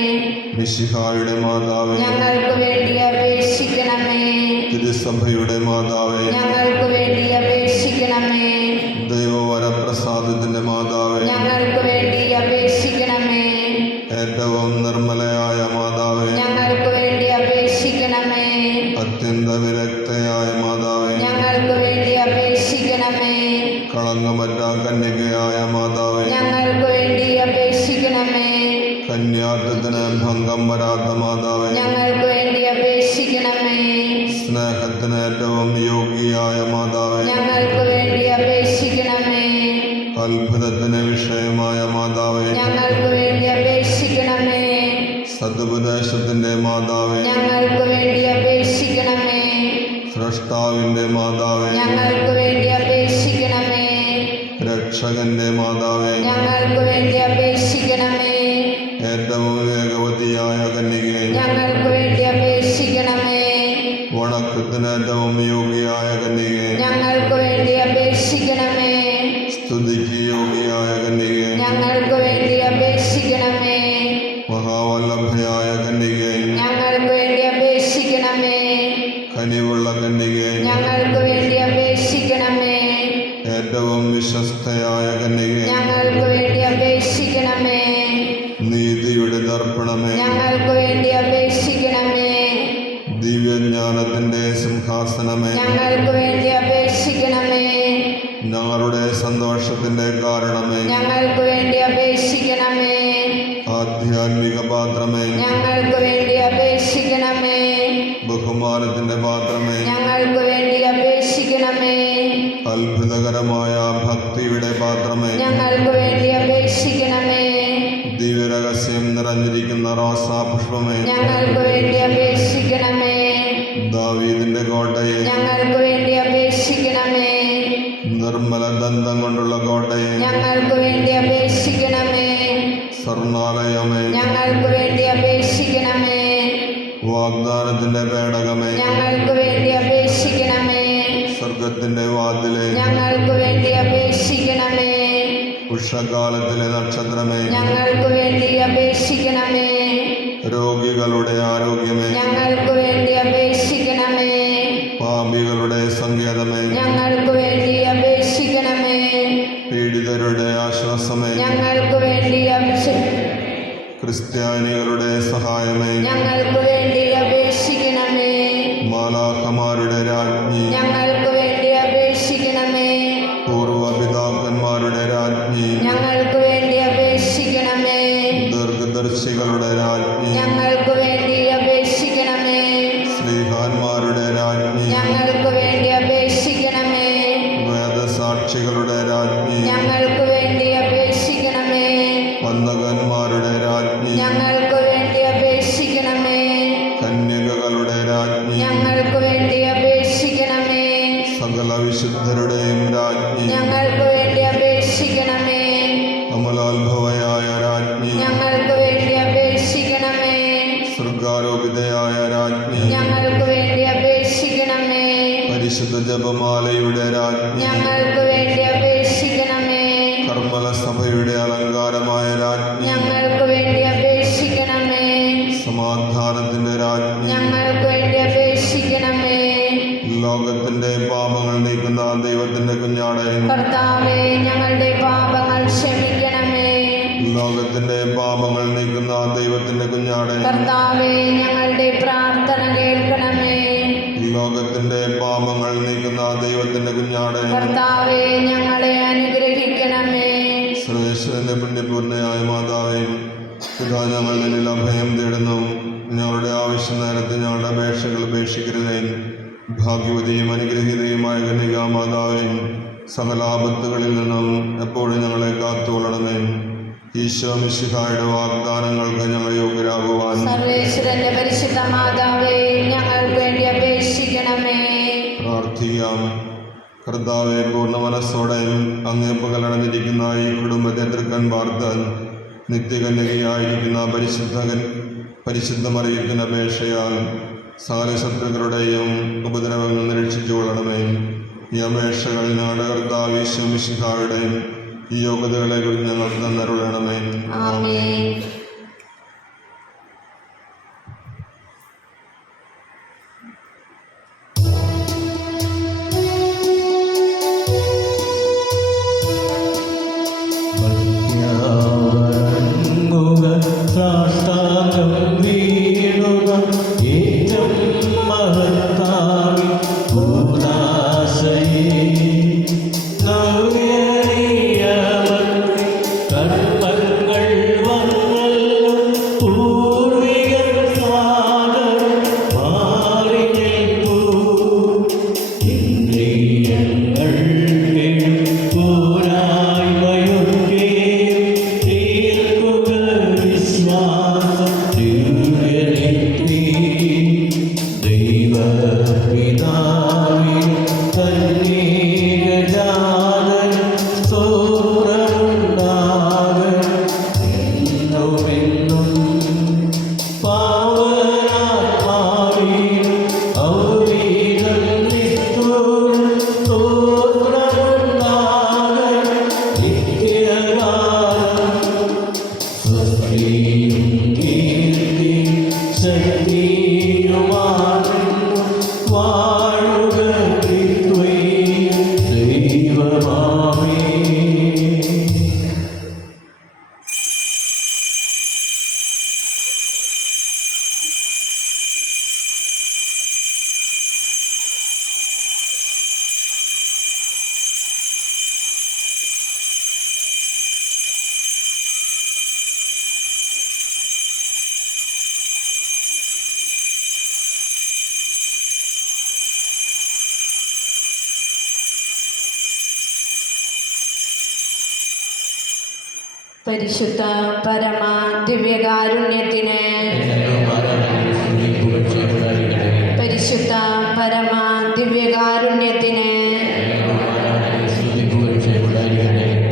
മിശിഹായുടെ മാതാവേ, ഞങ്ങൾക്ക് വേണ്ടി അപേക്ഷിക്കണമേ. തിരുസഭയുടെ മാതാവേ, ഞങ്ങൾക്ക് വേണ്ടി അപേക്ഷിക്കണമേ. ദൈവവരപ്രസാദത്തിന്റെ മാതാവേ, ഞങ്ങൾക്ക് വേണ്ടി അപേക്ഷിക്കണമേ. ഏറ്റവും നിർമ്മലയായ മാതാവേ, ഞങ്ങൾക്ക് വേണ്ടി അപേക്ഷിക്കണമേ. അത്യന്ത വിരക്തയായ മാതാവേ, ഞങ്ങൾക്ക് വേണ്ടി അപേക്ഷിക്കണമേ. കളങ്കമറ്റ കന്യകയായ മാതാവേ, ഞങ്ങൾക്ക് വേണ്ടി അപേക്ഷിക്കണമേ. കന്യാത്വത്തിന് ഭംഗം വരാത്ത മാതാവേ, ഞങ്ങൾക്ക് വേണ്ടി അപേക്ഷിക്കണമേ. സ്നേഹത്തിന് ഏറ്റവും യോഗ്യയായ മാതാവേ, ഞങ്ങൾക്ക് വേണ്ടി അപേക്ഷിക്കണമേ. അത്ഭുതത്തിന് വിഷയമായ മാതാവേ, ഞങ്ങൾക്ക് വേണ്ടി അപേക്ഷിക്കണമേ. സതുപദേശത്തിന്റെ മാതാവേ, ഞങ്ങൾക്ക് വേണ്ടി അപേക്ഷിക്കണമേ. സ്രഷ്ടാവിന്റെ മാതാവേ, ഞങ്ങൾക്ക് വേണ്ടി അപേക്ഷിക്കണമേ. രക്ഷകന്റെ മാതാവേ, ഞങ്ങൾക്ക് വേണ്ടി അപേക്ഷിക്കണമേ. ഏറ്റവും വേഗവതിയായ കന്യകെ, ഞങ്ങൾക്ക് വേണ്ടി അപേക്ഷിക്കണമേ. വണക്കത്തിന് ഏറ്റവും യോഗ്യയായ കന്യകെ, ഞങ്ങൾക്ക് വേണ്ടി അപേക്ഷിക്കണമേ. സ്തുതിക്ക് യോഗ്യയായ കന്യകെ, ഞങ്ങൾക്ക് വേണ്ടി അപേക്ഷിക്കണമേ. മഹാവല്ലഭയായ കന്യകെ, ഞങ്ങൾക്ക് വേണ്ടി അപേക്ഷിക്കണമേ. കനിവുള്ള കന്യകെ, ഞങ്ങൾക്ക് വേണ്ടി അപേക്ഷിക്കണമേ. ഏറ്റവും വിശ്വസ്തയായ കന്യകെ, ഞങ്ങൾക്ക് വേണ്ടി അപേക്ഷിക്കണമേ. നീതിയുടെ ദർപ്പണമേ, ഞങ്ങൾക്ക് വേണ്ടി അപേക്ഷിക്കണമേ. ദിവ്യജ്ഞാനത്തിന്റെ സിംഹാസനമേ, ഞങ്ങൾക്ക് വേണ്ടി അപേക്ഷിക്കണമേ. ഞങ്ങളുടെ സന്തോഷത്തിന്റെ കാരണമേ, ഞങ്ങൾക്ക് വേണ്ടി അപേക്ഷിക്കണമേ. ആധ്യാത്മിക പാത്രമേ, ഞങ്ങൾക്ക് വേണ്ടി അപേക്ഷിക്കണമേ. ബഹുമാനത്തിന്റെ പാത്രമേ, ഞങ്ങൾക്ക് വേണ്ടി അപേക്ഷിക്കണമേ. അത്ഭുതകരമായ ഭക്തിയുടെ പാത്രമേ, ഞങ്ങൾക്ക് വേണ്ടി അപേക്ഷിക്കണമേ. ദിവ്യരഹസ്യം നിറഞ്ഞിരിക്കുന്ന റോസാപുഷ്പമേ, ഞങ്ങൾക്ക് വേണ്ടി അപേക്ഷിക്കണമേ. ദാവീദിന്റെ കോട്ടയെ, ഞങ്ങൾക്ക് വേണ്ടി അപേക്ഷിക്കണമേ. നിർമ്മല ദന്തം കൊണ്ടുള്ള കോട്ടയെ, ഞങ്ങൾക്ക് വേണ്ടി അപേക്ഷിക്കണമേ. സ്വർണാലയമേ, ഞങ്ങൾക്ക് വേണ്ടി അപേക്ഷിക്കണമേ. വാഗ്ദാനത്തിന്റെ പേടകമേ, ഞങ്ങൾക്ക് വേണ്ടി അപേക്ഷിക്കണമേ. സ്വർഗത്തിന്റെ വാതിലെ, ഞങ്ങൾക്ക് വേണ്ടി അപേക്ഷിക്കണമേ. ഉഷകാലത്തിലെ നക്ഷത്രമേ, ഞങ്ങൾക്ക് വേണ്ടി അപേക്ഷിക്കണമേ. രോഗികളുടെ ആരോഗ്യമേ, ഞങ്ങൾക്ക് വേണ്ടി അപേക്ഷിക്കണമേ. പാപികളുടെ സങ്കേതമേ, ഞങ്ങൾക്ക് വേണ്ടി അപേക്ഷിക്കണമേ. പീഡിതരുടെ ആശ്വാസമേ, ഞങ്ങൾക്ക് വേണ്ടി ക്രിസ്ത്യാനികളുടെ സഹായമേ, ഞങ്ങൾക്ക് വേണ്ടി അപേക്ഷിക്കണമേ. മാലാഖമാരുടെ രാജ്ഞി, ഞങ്ങൾക്ക് വേണ്ടി അപേക്ഷിക്കണമേ. പൂർവപിതാക്കന്മാരുടെ രാജ്ഞി, ഞങ്ങൾക്ക് വേണ്ടി അപേക്ഷിക്കണമേ. ദീർഘദർശികളുടെ രാജ്ഞി, ഞങ്ങൾക്ക് വേണ്ടി അപേക്ഷിക്കണമേ. സ്ലീഹാന്മാരുടെ രാജ്ഞി, ഞങ്ങൾക്ക് വേണ്ടി അപേക്ഷിക്കണമേ. വേദസാക്ഷികളുടെ രാജ്ഞി, ഞങ്ങൾക്ക് വേണ്ടി അപേക്ഷിക്കണമേ. വന്ദകന്മാരുടെ രാജ്ഞി, ഞങ്ങൾക്ക് വേണ്ടി അപേക്ഷിക്കണമേ. കന്യകകളുടെ രാജ്ഞി, ഞങ്ങൾക്ക് വേണ്ടി അപേക്ഷിക്കണമേ. സകല വിശുദ്ധരുടെയും രാജ്ഞി, ഞങ്ങൾക്ക് വേണ്ടി അപേക്ഷിക്കണമേ. അമലോത്ഭവയായ രാജ്ഞി, ഞങ്ങൾക്ക് വേണ്ടി അപേക്ഷിക്കണമേ. സ്വർഗാരോപിതയായ രാജ്ഞി, ഞങ്ങൾക്ക് വേണ്ടി അപേക്ഷിക്കണമേ. പരിശുദ്ധ ജപമാലയുടെ രാജ്ഞി, ഞങ്ങൾക്ക് വേണ്ടി അപേക്ഷിക്കണമേ. കർമ്മല സഭയുടെ അലങ്കാരമായ രാജ്ഞി, ഞങ്ങൾക്ക് വേണ്ടി അപേക്ഷിക്കണമേ. സമാധാനത്തിന്റെ രാജ്ഞി, ഞങ്ങൾക്ക് വേണ്ടി അപേക്ഷിക്കണമേ. ലോകത്തിന്റെ പാപങ്ങൾ നീക്കുന്ന ദൈവത്തിന്റെ കുഞ്ഞാടെ, കർത്താവേ, ഞങ്ങളുടെ പാപങ്ങൾ ക്ഷമിക്കണമേ. ലോകത്തിന്റെ പാപങ്ങൾ നീക്കുന്ന ദൈവത്തിന്റെ കുഞ്ഞാടെ, കർത്താവേ, ഞങ്ങളുടെ പ്രാർത്ഥന കേൾക്കണമേ. ലോകത്തിന്റെ പാപങ്ങൾ നീക്കുന്ന ദൈവത്തിന്റെ കുഞ്ഞാടെ, കർത്താവേ, ഞങ്ങളെ അനുഗ്രഹിക്കണമേ. സർവേശ്വരന്റെ പുണ്യപൂർണ്ണയായ മാതാവേ, ഇതാ ഞങ്ങൾ നിന്നിൽ അഭയം തേടുന്നു. ഞങ്ങളുടെ ആവശ്യ നേരത്ത് ഞങ്ങളുടെ അപേക്ഷകൾ ഉപേക്ഷിക്കരുതേ. ഭാഗ്യവതിയും അനുഗ്രഹീതയുമായ കന്യകാ മാതാവേ, സകല ആപത്തുകളിൽ നിന്നും എപ്പോഴും ഞങ്ങളെ കാത്തുകൊള്ളണമേ. ഈശോ മിശിഹായുടെ വാഗ്ദാനങ്ങൾക്ക് ഞങ്ങൾ യോഗ്യരാകുവാൻ സർവേശ്വരന്റെ പരിശുദ്ധ മാതാവേ, ഞങ്ങൾക്ക് വേണ്ടി അപേക്ഷിക്കണമേ. പ്രാർത്ഥിക്കാം. കർത്താവെ, പൂർണ്ണ മനസ്സോടെ അങ്ങേ പകലടഞ്ഞിരിക്കുന്ന ഈ കുടുംബത്തെ തൃക്കൺ വാർത്ത് നിത്യകന്യകയായിരിക്കുന്ന പരിശുദ്ധ മറിയത്തിന് അപേക്ഷയാൽ സകല ശത്രുക്കളുടെയും ഉപദ്രവങ്ങൾ നിരീക്ഷിച്ചു കൊള്ളണമേ. ഈ അപേക്ഷകൾ ഞങ്ങളുടെ കർത്താവ് ഈശോ മിശിഹായുടെയും ഈ യോഗ്യതകളെ കുറിച്ച് ഞങ്ങൾക്ക് തന്നരുളണമേ. ആമേൻ. കർമ്മങ്ങൾ വന്നല്ലോ പരിശുദ്ധ പരമ ദിവ്യകാരുണ്യത്തിന്, പരിശുദ്ധ പരമ ദിവ്യകാരുണ്യത്തിന്,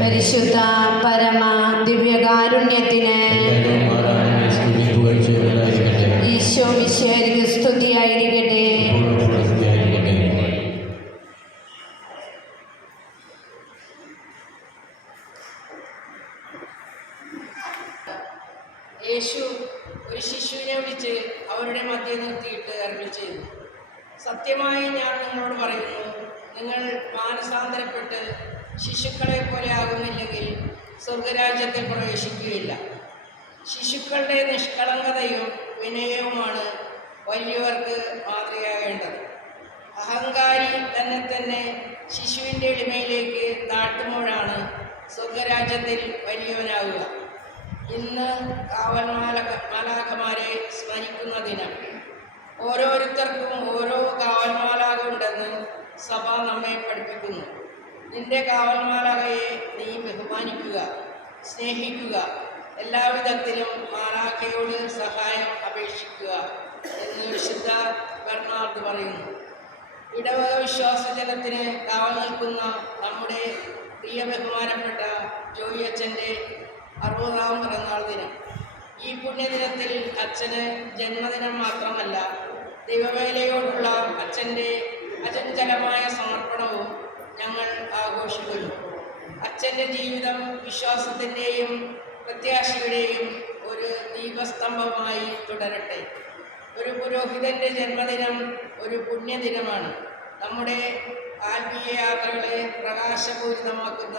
പരിശുദ്ധ പരമ ദിവ്യകാരുണ്യത്തിന് ഈശോ മിശിഹായ്ക്ക് സ്തുതിയായിരിക്കട്ടെ. യേശു ഒരു ശിശുവിനെ വിളിച്ച് അവരുടെ മധ്യേ നിർത്തിയിട്ട് അരുളി ചെയ്തു, സത്യമായി ഞാൻ നിങ്ങളോട് പറയുന്നു, നിങ്ങൾ മാനസാന്തരപ്പെട്ട് ശിശുക്കളെ പോലെ ആകുന്നില്ലെങ്കിൽ സ്വർഗരാജ്യത്തിൽ പ്രവേശിക്കുകയില്ല. ശിശുക്കളുടെ നിഷ്കളങ്കതയും വിനയവുമാണ് വലിയവർക്ക് മാതൃകയാകേണ്ടത്. അഹങ്കാരി തന്നെ ശിശുവിൻ്റെ എളിമയിലേക്ക് താഴ്ത്തുമ്പോഴാണ് സ്വർഗരാജ്യത്തിൽ വലിയവനാവുക. ഇന്ന് മാലാഖമാരെ സ്മരിക്കുന്ന ദിനം. ഓരോരുത്തർക്കും ഓരോ കാവൽമാലാഖ ഉണ്ടെന്ന് സഭ നമ്മെ പഠിപ്പിക്കുന്നു. നിന്റെ കാവൽമാലാഖയെ നീ ബഹുമാനിക്കുക, സ്നേഹിക്കുക, എല്ലാവിധത്തിലും മാലാഖയോട് സഹായം അപേക്ഷിക്കുക എന്ന് വിശുദ്ധ ബെർണാർഡ് പറയുന്നു. ഇടവക വിശ്വാസജനത്തിന് കാവൽ നിൽക്കുന്ന നമ്മുടെ പ്രിയ ബഹുമാനപ്പെട്ട ജോയി അച്ഛൻ്റെ 60ാം പിറന്നാൾ ദിനം. ഈ പുണ്യദിനത്തിൽ അച്ഛന് ജന്മദിനം മാത്രമല്ല, ദൈവവേലയോടുള്ള അച്ഛൻ്റെ അചഞ്ചലമായ സമർപ്പണവും ഞങ്ങൾ ആഘോഷിക്കുന്നു. അച്ഛൻ്റെ ജീവിതം വിശ്വാസത്തിൻ്റെയും പ്രത്യാശയുടെയും ഒരു ദീപസ്തംഭമായി തുടരട്ടെ. ഒരു പുരോഹിതൻ്റെ ജന്മദിനം ഒരു പുണ്യദിനമാണ്. നമ്മുടെ ആത്മീയ യാത്രകളെ പ്രകാശപൂരിതമാക്കുന്ന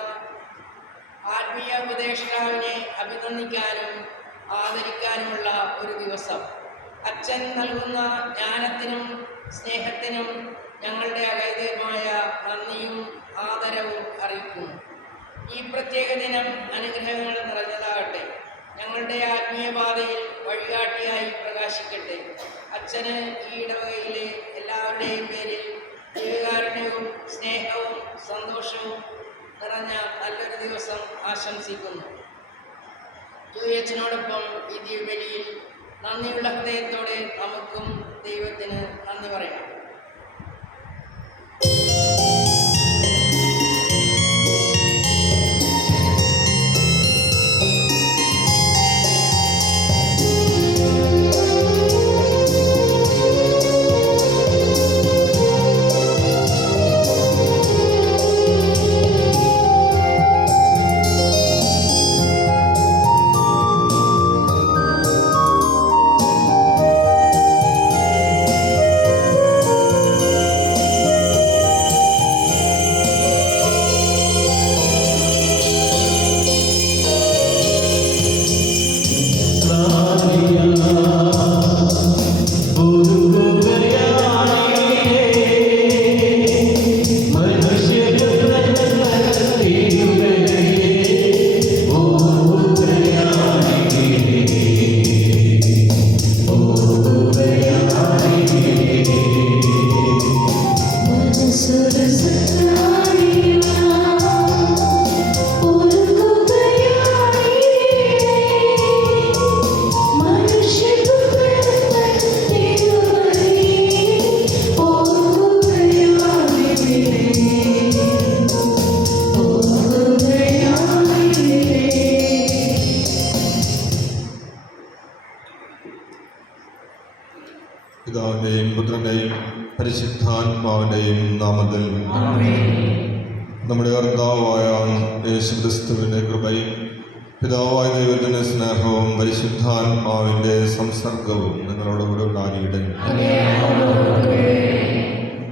ആത്മീയ ഉപദേഷ്ടാവിനെ അഭിനന്ദിക്കാനും ആദരിക്കാനുമുള്ള ഒരു ദിവസം. അച്ഛൻ നൽകുന്ന ജ്ഞാനത്തിനും സ്നേഹത്തിനും ഞങ്ങളുടെ അഗൈതമായ നന്ദിയും ആദരവും അറിയിക്കുന്നു. ഈ പ്രത്യേക ദിനം അനുഗ്രഹങ്ങൾ നിറഞ്ഞതാകട്ടെ. ഞങ്ങളുടെ ആത്മീയ പാതയിൽ വഴികാട്ടിയായി പ്രകാശിക്കട്ടെ. അച്ഛന് ഈ ഇടവകയിലെ എല്ലാവരുടെയും പേരിൽ ദൈവകാരുണ്യവും സ്നേഹവും സന്തോഷവും നിറഞ്ഞ നല്ലൊരു ദിവസം ആശംസിക്കുന്നു. ജോയി അച്ഛനോടൊപ്പം ഈ ദിവ്യബലിയിൽ നന്ദിയുള്ള ഹൃദയത്തോടെ നമുക്കും ദൈവത്തിന് നന്ദി പറയാം. പിതാവിൻ്റെയും പുത്രൻ്റെയും പരിശുദ്ധാത്മാവിൻ്റെയും നാമത്തിൽ നമ്മുടെ കർത്താവായ യേശുക്രിസ്തുവിൻ്റെ കൃപയും പിതാവായ ദൈവത്തിൻ്റെ സ്നേഹവും പരിശുദ്ധാത്മാവിൻ്റെ സംസർഗവും നിങ്ങളോട് കൂടെ ഉണ്ടാകിയിട്ട്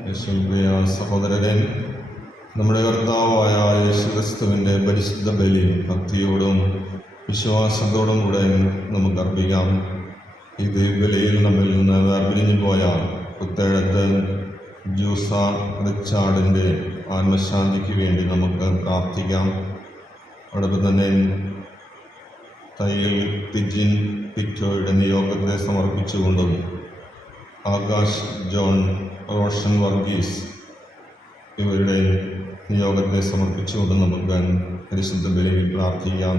യേശുപ്രിയ സഹോദരൻ, നമ്മുടെ കർത്താവായ യേശുക്രിസ്തുവിൻ്റെ പരിശുദ്ധ ബലി ഭക്തിയോടും വിശ്വാസത്തോടും കൂടെ നമുക്ക് അർപ്പിക്കാം. ഈ ദിവ്യബലിയിൽ നമ്മിൽ നിന്ന് വേർപിരിഞ്ഞു പോയ പുത്തേഴത്ത് ജൂസ റിച്ചാർഡിൻ്റെ ആത്മശാന്തിക്ക് വേണ്ടി നമുക്ക് പ്രാർത്ഥിക്കാം. അതോടൊപ്പം തന്നെ തയ്യൽ പിജിൻ പിറ്റോയുടെ നിയോഗത്തെ സമർപ്പിച്ചുകൊണ്ടും ആകാശ് ജോൺ റോഷൻ വർഗീസ് ഇവരുടെ നിയോഗത്തെ സമർപ്പിച്ചുകൊണ്ടും നമുക്ക് പരിശുദ്ധ ബലിയിൽ പ്രാർത്ഥിക്കാം.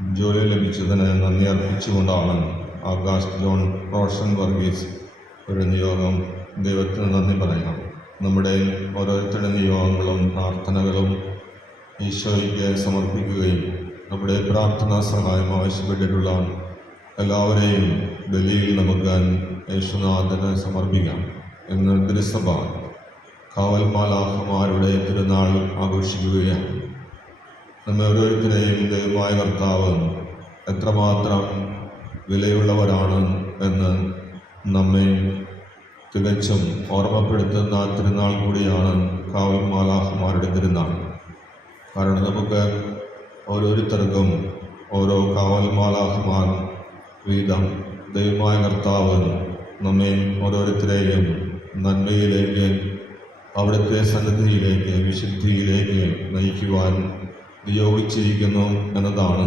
ജോലി ലഭിച്ചതിന് നന്ദി അർപ്പിച്ചുകൊണ്ടാണ് ആകാശ് ജോൺ റോഷൻ വർഗീസ് ഒരു നിയോഗം ദൈവത്തിന് നന്ദി പറയാം. നമ്മുടെ ഓരോരുത്തരുടെ നിയോഗങ്ങളും പ്രാർത്ഥനകളും ഈശോയ്ക്ക് സമർപ്പിക്കുകയും നമ്മുടെ പ്രാർത്ഥനാ സഹായം ആവശ്യപ്പെട്ടിട്ടുള്ള എല്ലാവരെയും ബലിയിൽ നമുക്ക് യേശുനാഥന് സമർപ്പിക്കാം. ഇന്ന് തിരുസഭ കാവൽ മാലാഖമാരുടെ തിരുനാൾ ആഘോഷിക്കുകയാണ്. നമ്മെ ഓരോരുത്തരെയും ദൈവമായ കർത്താവ് എത്രമാത്രം വിലയുള്ളവരാണ് എന്ന് നമ്മെ തികച്ചും ഓർമ്മപ്പെടുത്തുന്ന തിരുനാൾ കൂടിയാണ് കാവൽ മാലാഖമാരുടെ തിരുനാൾ. കാരണം നമുക്ക് ഓരോരുത്തർക്കും ഓരോ കാവൽ മാലാഖമാർ വീതം ദൈവമായ കർത്താവ് നമ്മെ ഓരോരുത്തരെയും നന്മയിലേക്ക്, അവിടുത്തെ സന്നിധിയിലേക്ക്, വിശുദ്ധിയിലേക്ക് നയിക്കുവാൻ നിയോഗിച്ചിരിക്കുന്നു എന്നതാണ്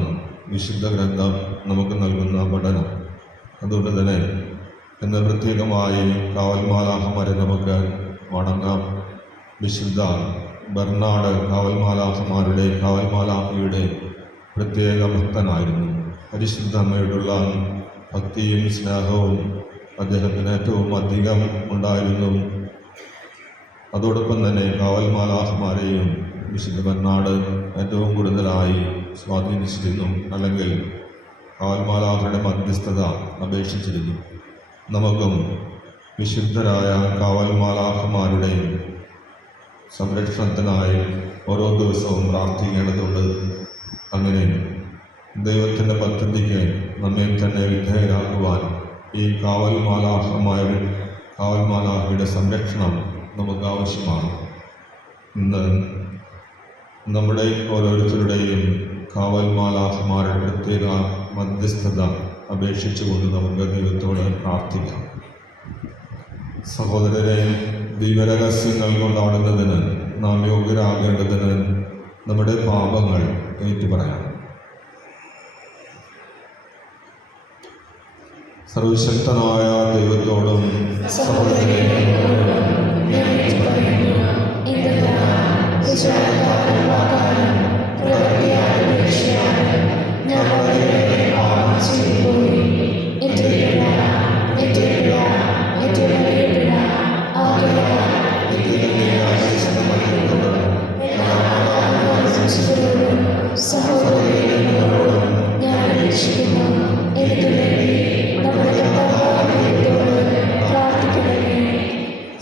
വിശുദ്ധ ഗ്രന്ഥം നമുക്ക് നൽകുന്ന പഠനം. അതുകൊണ്ട് തന്നെ ഇന്ന് പ്രത്യേകമായി കാവൽ മാലാഖമാരെ നമുക്ക് വണങ്ങാം. വിശുദ്ധ ബെർണാഡ് കാവൽ മാലാഖയുടെ പ്രത്യേക ഭക്തനായിരുന്നു. പരിശുദ്ധ അമ്മയോടുള്ള ഭക്തിയും സ്നേഹവും അദ്ദേഹത്തിന് ഏറ്റവും അധികം ഉണ്ടായിരുന്നു. അതോടൊപ്പം തന്നെ കാവൽ മാലാഖമാരെയും വിശുദ്ധ ബെർണാഡ് ഏറ്റവും കൂടുതലായി സ്വാധീനിച്ചിരുന്നു, അല്ലെങ്കിൽ കാവൽ മാലാഖയുടെ മധ്യസ്ഥത അപേക്ഷിച്ചിരുന്നു. നമുക്കും വിശുദ്ധരായ കാവൽ മാലാഖമാരുടെ സംരക്ഷണത്തിനായി ഓരോ ദിവസവും പ്രാർത്ഥിക്കേണ്ടതുണ്ട്. അങ്ങനെ ദൈവത്തിൻ്റെ പദ്ധതിക്ക് നമ്മെ തന്നെ വിധേയരാക്കുവാൻ ഈ കാവൽ മാലാഖയുടെ സംരക്ഷണം നമുക്ക് ആവശ്യമാണ്. ഇന്ന് നമ്മുടെ ഓരോരുത്തരുടെയും കാവൽ മാലാഖമാരുടെ പ്രത്യേക മധ്യസ്ഥത അപേക്ഷിച്ചുകൊണ്ട് നമുക്ക് ദൈവത്തോട് പ്രാർത്ഥിക്കാം. സഹോദരരെ, ദൈവരഹസ്യങ്ങൾ കൊണ്ടാടുന്നതിന് നാം യോഗ്യരാകേണ്ടതിന് നമ്മുടെ പാപങ്ങൾ ഏറ്റുപറയാം. സർവശക്തനായ ദൈവത്തോടും സഹോദരരെ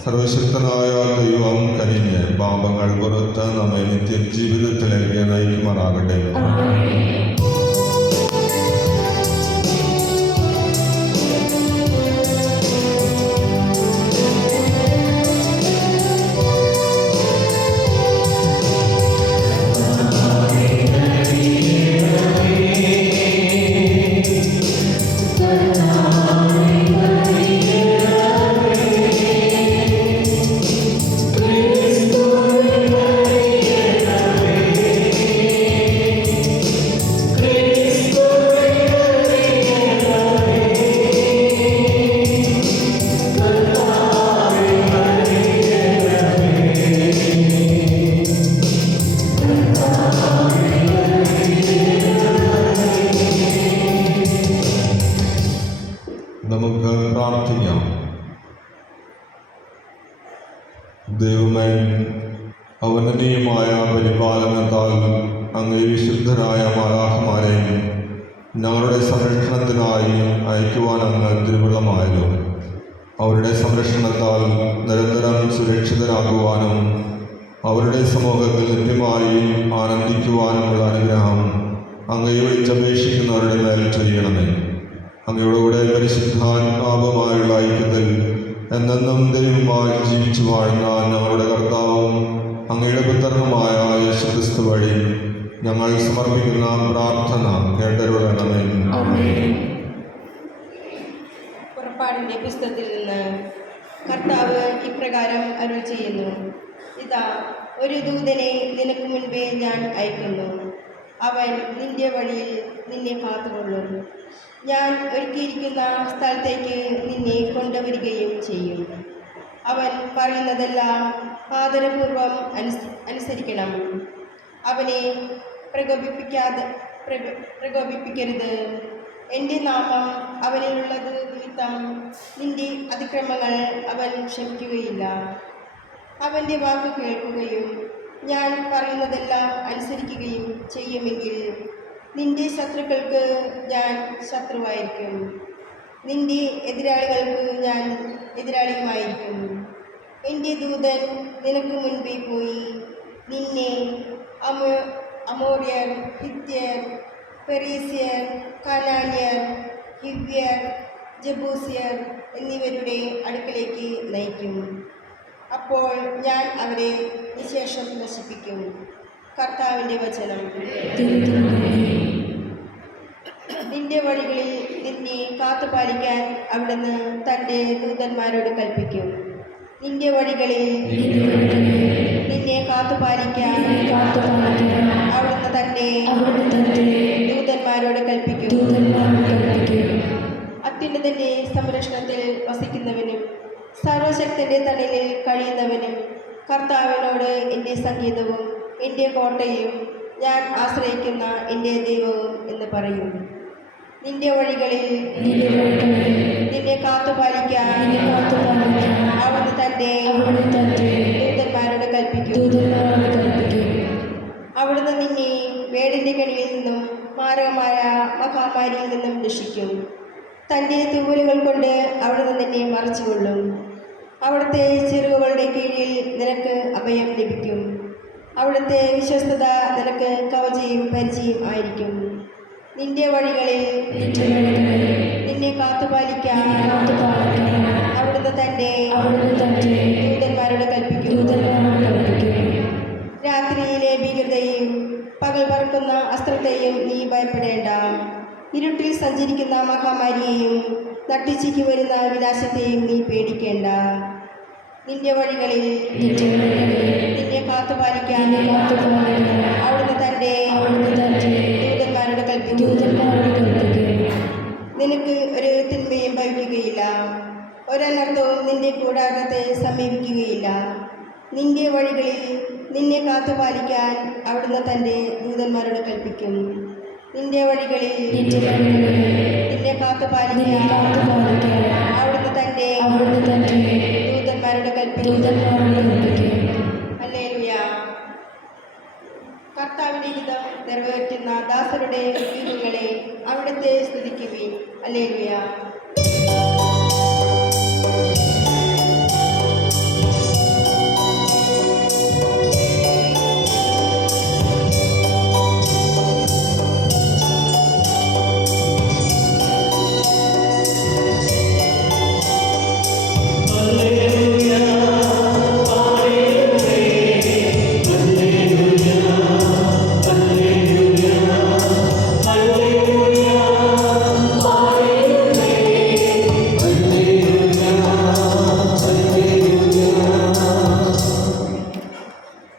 സർവശക്തനായ ദൈവം കനിഞ്ഞ് പാപങ്ങൾ പുറത്ത് നമ്മെ നിത്യജീവിതത്തിലേക്ക് നയിക്കുമാറാകട്ടെ. നമുക്ക് പ്രാർത്ഥിക്കാം. ദൈവമേ, അവനനീയമായ പരിപാലനത്താൽ അങ്ങേ വിശുദ്ധരായ മാലാഖമാരെയും ഞങ്ങളുടെ സംരക്ഷണത്തിനായി അയക്കുവാൻ അങ്ങ് തിരുവുള്ളമായല്ലോ. അവരുടെ സംരക്ഷണത്താൽ നിരന്തരം സുരക്ഷിതരാകുവാനും അവരുടെ സമൂഹത്തിൽ നിത്യമായി ആനന്ദിക്കുവാനുമുള്ള അനുഗ്രഹം അങ്ങയെ വിളിച്ചപേക്ഷിക്കുന്നവരുടെ മേൽ ചെയ്യണമേ. അങ്ങയോടുകൂടെ പരിശുദ്ധാത്മാവുമായുള്ള ഐക്യത്തിൽ എന്നെന്നും ദൈവമായി ജീവിച്ചു വാഴുന്ന ഞങ്ങളുടെ കർത്താവും അങ്ങയുടെ പുത്രനുമായ യേശുക്രിസ്തു വഴി ഞങ്ങൾ സമർപ്പിക്കുന്ന പ്രാർത്ഥന കേട്ടരുളണമേ. പുറപ്പാടിൻ്റെ പുസ്തകത്തിൽ നിന്ന് കർത്താവ് ഇപ്രകാരം അരുൾ ചെയ്യുന്നു: ഇതാ, ഒരു ദൂതനെ നിനക്ക് മുൻപേ ഞാൻ അയക്കുന്നു. അവൻ നിന്റെ വഴിയിൽ നിന്നെ കാത്തുകൊള്ളും. ഞാൻ ഒരുക്കിയിരിക്കുന്ന സ്ഥലത്തേക്ക് നിന്നെ കൊണ്ടുവരികയും ചെയ്യും. അവൻ പറയുന്നതെല്ലാം ആദരപൂർവം അനുസരിക്കണം. അവനെ പ്രകോപിപ്പിക്കരുത്. എൻ്റെ നാമം അവനിലുള്ളത് നിമിത്തം നിന്റെ അതിക്രമങ്ങൾ അവൻ ക്ഷമിക്കുകയില്ല. അവൻ്റെ വാക്ക് കേൾക്കുകയും ഞാൻ പറയുന്നതെല്ലാം അനുസരിക്കുകയും ചെയ്യുമെങ്കിൽ നിന്റെ ശത്രുക്കൾക്ക് ഞാൻ ശത്രുവായിരിക്കും, നിന്റെ എതിരാളികൾക്ക് ഞാൻ എതിരാളിയുമായിരിക്കും. എൻ്റെ ദൂതൻ നിനക്ക് മുൻപേ പോയി നിന്നെ അമോര്യർ, ഹിത്യർ, പെരീസ്യർ, കനാന്യർ, ഹിവ്യർ, ജബൂസ്യർ എന്നിവരുടെ അടുക്കലേക്ക് നയിക്കും. അപ്പോൾ ഞാൻ അവരെ നിശേഷം നശിപ്പിക്കും. കർത്താവിൻ്റെ വചനം. നിന്റെ വഴികളിൽ നിന്നെ കാത്തുപാലിക്കാൻ അവിടുന്ന് തൻ്റെ ദൂതന്മാരോട് കൽപ്പിക്കും. നിന്റെ വഴികളിൽ നിന്നെ കാത്തുപാലിക്കാൻ അവിടുന്ന് തൻ്റെ ദൂതന്മാരോട് കൽപ്പിക്കും. അത്യുന്നതൻ്റെ സംരക്ഷണത്തിൽ വസിക്കുന്നവനും സർവശക്തൻ്റെ തണലിൽ കഴിയുന്നവനും കർത്താവിനോട് എൻ്റെ സംഗീതവും എൻ്റെ കോട്ടയും ഞാൻ ആശ്രയിക്കുന്ന എൻ്റെ ദൈവവും എന്ന് പറയും. നിന്റെ വഴികളിൽ നിന്നെ കാത്തുപാലിക്കാൻ അവിടുന്ന് തൻ്റെ ദൂതന്മാരോട് കൽപ്പിക്കും. അവിടുന്ന് നിന്നെ വേടിൻ്റെ കണിയിൽ നിന്നും മാരകമായ മഹാമാരിയിൽ നിന്നും രക്ഷിക്കും. തൻ്റെ തൂവലുകൾ കൊണ്ട് അവിടുന്ന് നിന്നെ മറച്ചുകൊള്ളും. അവിടുത്തെ ചിറകുകളുടെ കീഴിൽ നിനക്ക് അഭയം ലഭിക്കും. അവിടുത്തെ വിശ്വസ്തത നിനക്ക് കവചയും പരിചയം ആയിരിക്കും. നിന്റെ വഴികളിൽ നിന്നെ കാത്തുപാലിക്കാൻ അവിടുന്ന് തൻ്റെ ദൂതന്മാരോട് കൽപ്പിക്കും. രാത്രിയിലെ ഭീകരതയും പകൽ പറക്കുന്ന അസ്ത്രത്തെയും നീ ഭയപ്പെടേണ്ട. ഇരുട്ടിൽ സഞ്ചരിക്കുന്ന മഹാമാരിയെയും നട്ടുച്ചയ്ക്ക് വരുന്ന വിനാശത്തെയും നീ പേടിക്കേണ്ട. നിന്റെ വഴികളിൽ നിന്നെ കാത്തുപാലിക്കാൻ അവിടുന്ന് തൻ്റെ ദൂതന്മാരോട് കൽപ്പിക്കും. നിനക്ക് ഒരു തിന്മയും ഭവിക്കുകയില്ല, ഒരനർത്ഥവും നിന്റെ കൂടാരത്തെ സമീപിക്കുകയില്ല. നിന്റെ വഴികളിൽ നിന്നെ കാത്തുപാലിക്കാൻ അവിടുന്ന് തൻ്റെ ദൂതന്മാരോട് കൽപ്പിക്കും. നിന്റെ വഴികളിൽ നിന്നെ കാത്തുപാലിക്കാൻ അവിടുന്ന് തൻ്റെ ദൂതന്മാരോട് കൽപ്പിക്കും. ഹല്ലേലൂയ. കർത്താവിൻ്റെ ഹിതം നിറവേറ്റുന്ന ദാസരുടെ വ്യൂഹങ്ങളെ അവിടുത്തെ സ്തുതിക്കുവിൻ. ഹല്ലേലൂയ.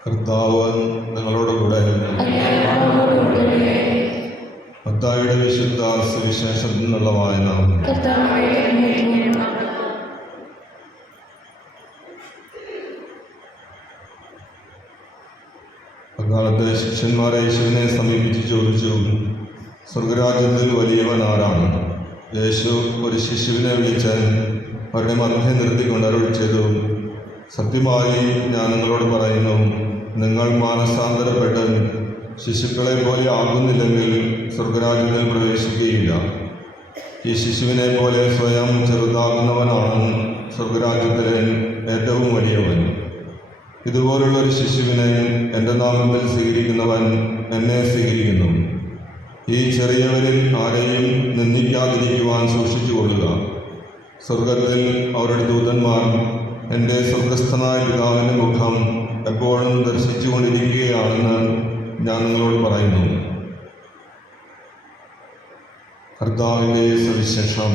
കർത്താവ് നിങ്ങളോടുകൂടെ. മത്തായിയുടെ വിശുദ്ധ സുവിശേഷത്തിൽ നിന്നുള്ള വായന. അക്കാലത്ത് ശിഷ്യന്മാരെ യേശുവിനെ സമീപിച്ച് ചോദിച്ചു, സ്വർഗരാജ്യത്തിൽ വലിയവൻ ആരാണ്? യേശു ഒരു ശിശുവിനെ വിളിച്ച് അവരുടെ മധ്യം നിർത്തിക്കൊണ്ട് അരുളി ചെയ്തു, സത്യമായി ഞാൻ നിങ്ങളോട് പറയുന്നു, നിങ്ങൾ മാനസാന്തരപ്പെട്ട് ശിശുക്കളെ പോലെ ആകുന്നില്ലെങ്കിൽ സ്വർഗരാജ്യത്തിൽ പ്രവേശിക്കുകയില്ല. ഈ ശിശുവിനെ പോലെ സ്വയം ചെറുതാകുന്നവനാണ് സ്വർഗരാജ്യത്തിലെ ഏറ്റവും വലിയവൻ. ഇതുപോലുള്ളൊരു ശിശുവിനെ എൻ്റെ നാമത്തിൽ സ്വീകരിക്കുന്നവൻ എന്നെ സ്വീകരിക്കുന്നു. ഈ ചെറിയവരിൽ ആരെയും നിന്ദിക്കാതിരിക്കുവാൻ സൂക്ഷിച്ചുകൊള്ളുക. സ്വർഗത്തിൽ അവരുടെ ദൂതന്മാർ എൻ്റെ സ്വർഗസ്ഥനായ പിതാവിൻ്റെ മുഖം എപ്പോഴും ദർശിച്ചുകൊണ്ടിരിക്കുകയാണെന്ന് ഞാൻ നിങ്ങളോട് പറയുന്നു. കർത്താവിൻ്റെ സുവിശേഷം.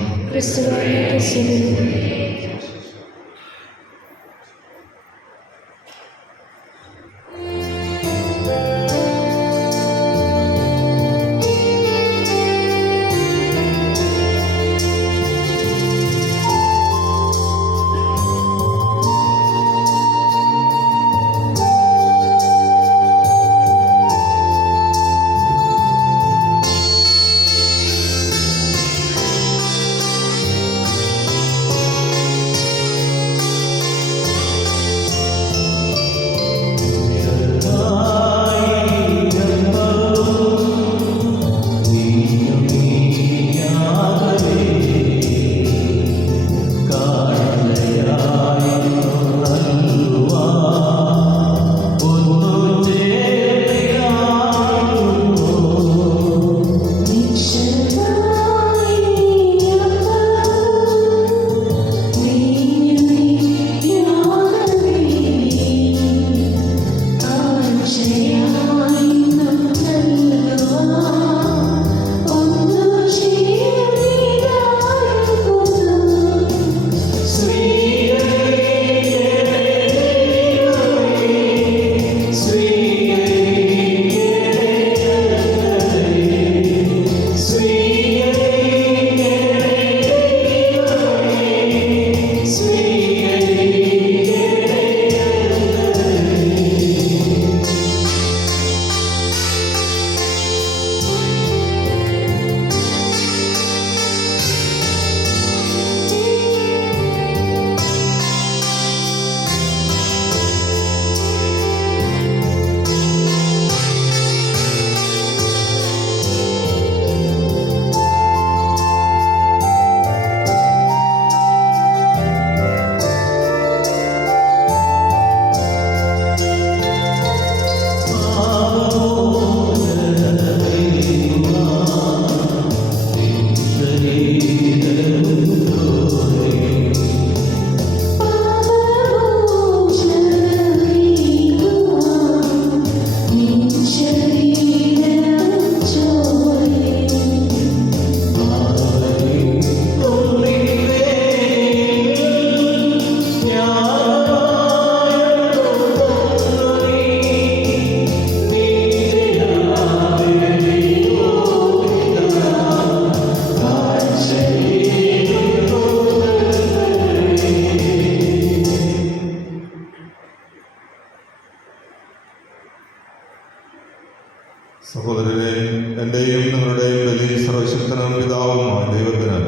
സഹോദരരെ, എൻ്റെയും നിങ്ങളുടെയും ബലി സർവശക്തനും പിതാവുമായ ദൈവത്തിന്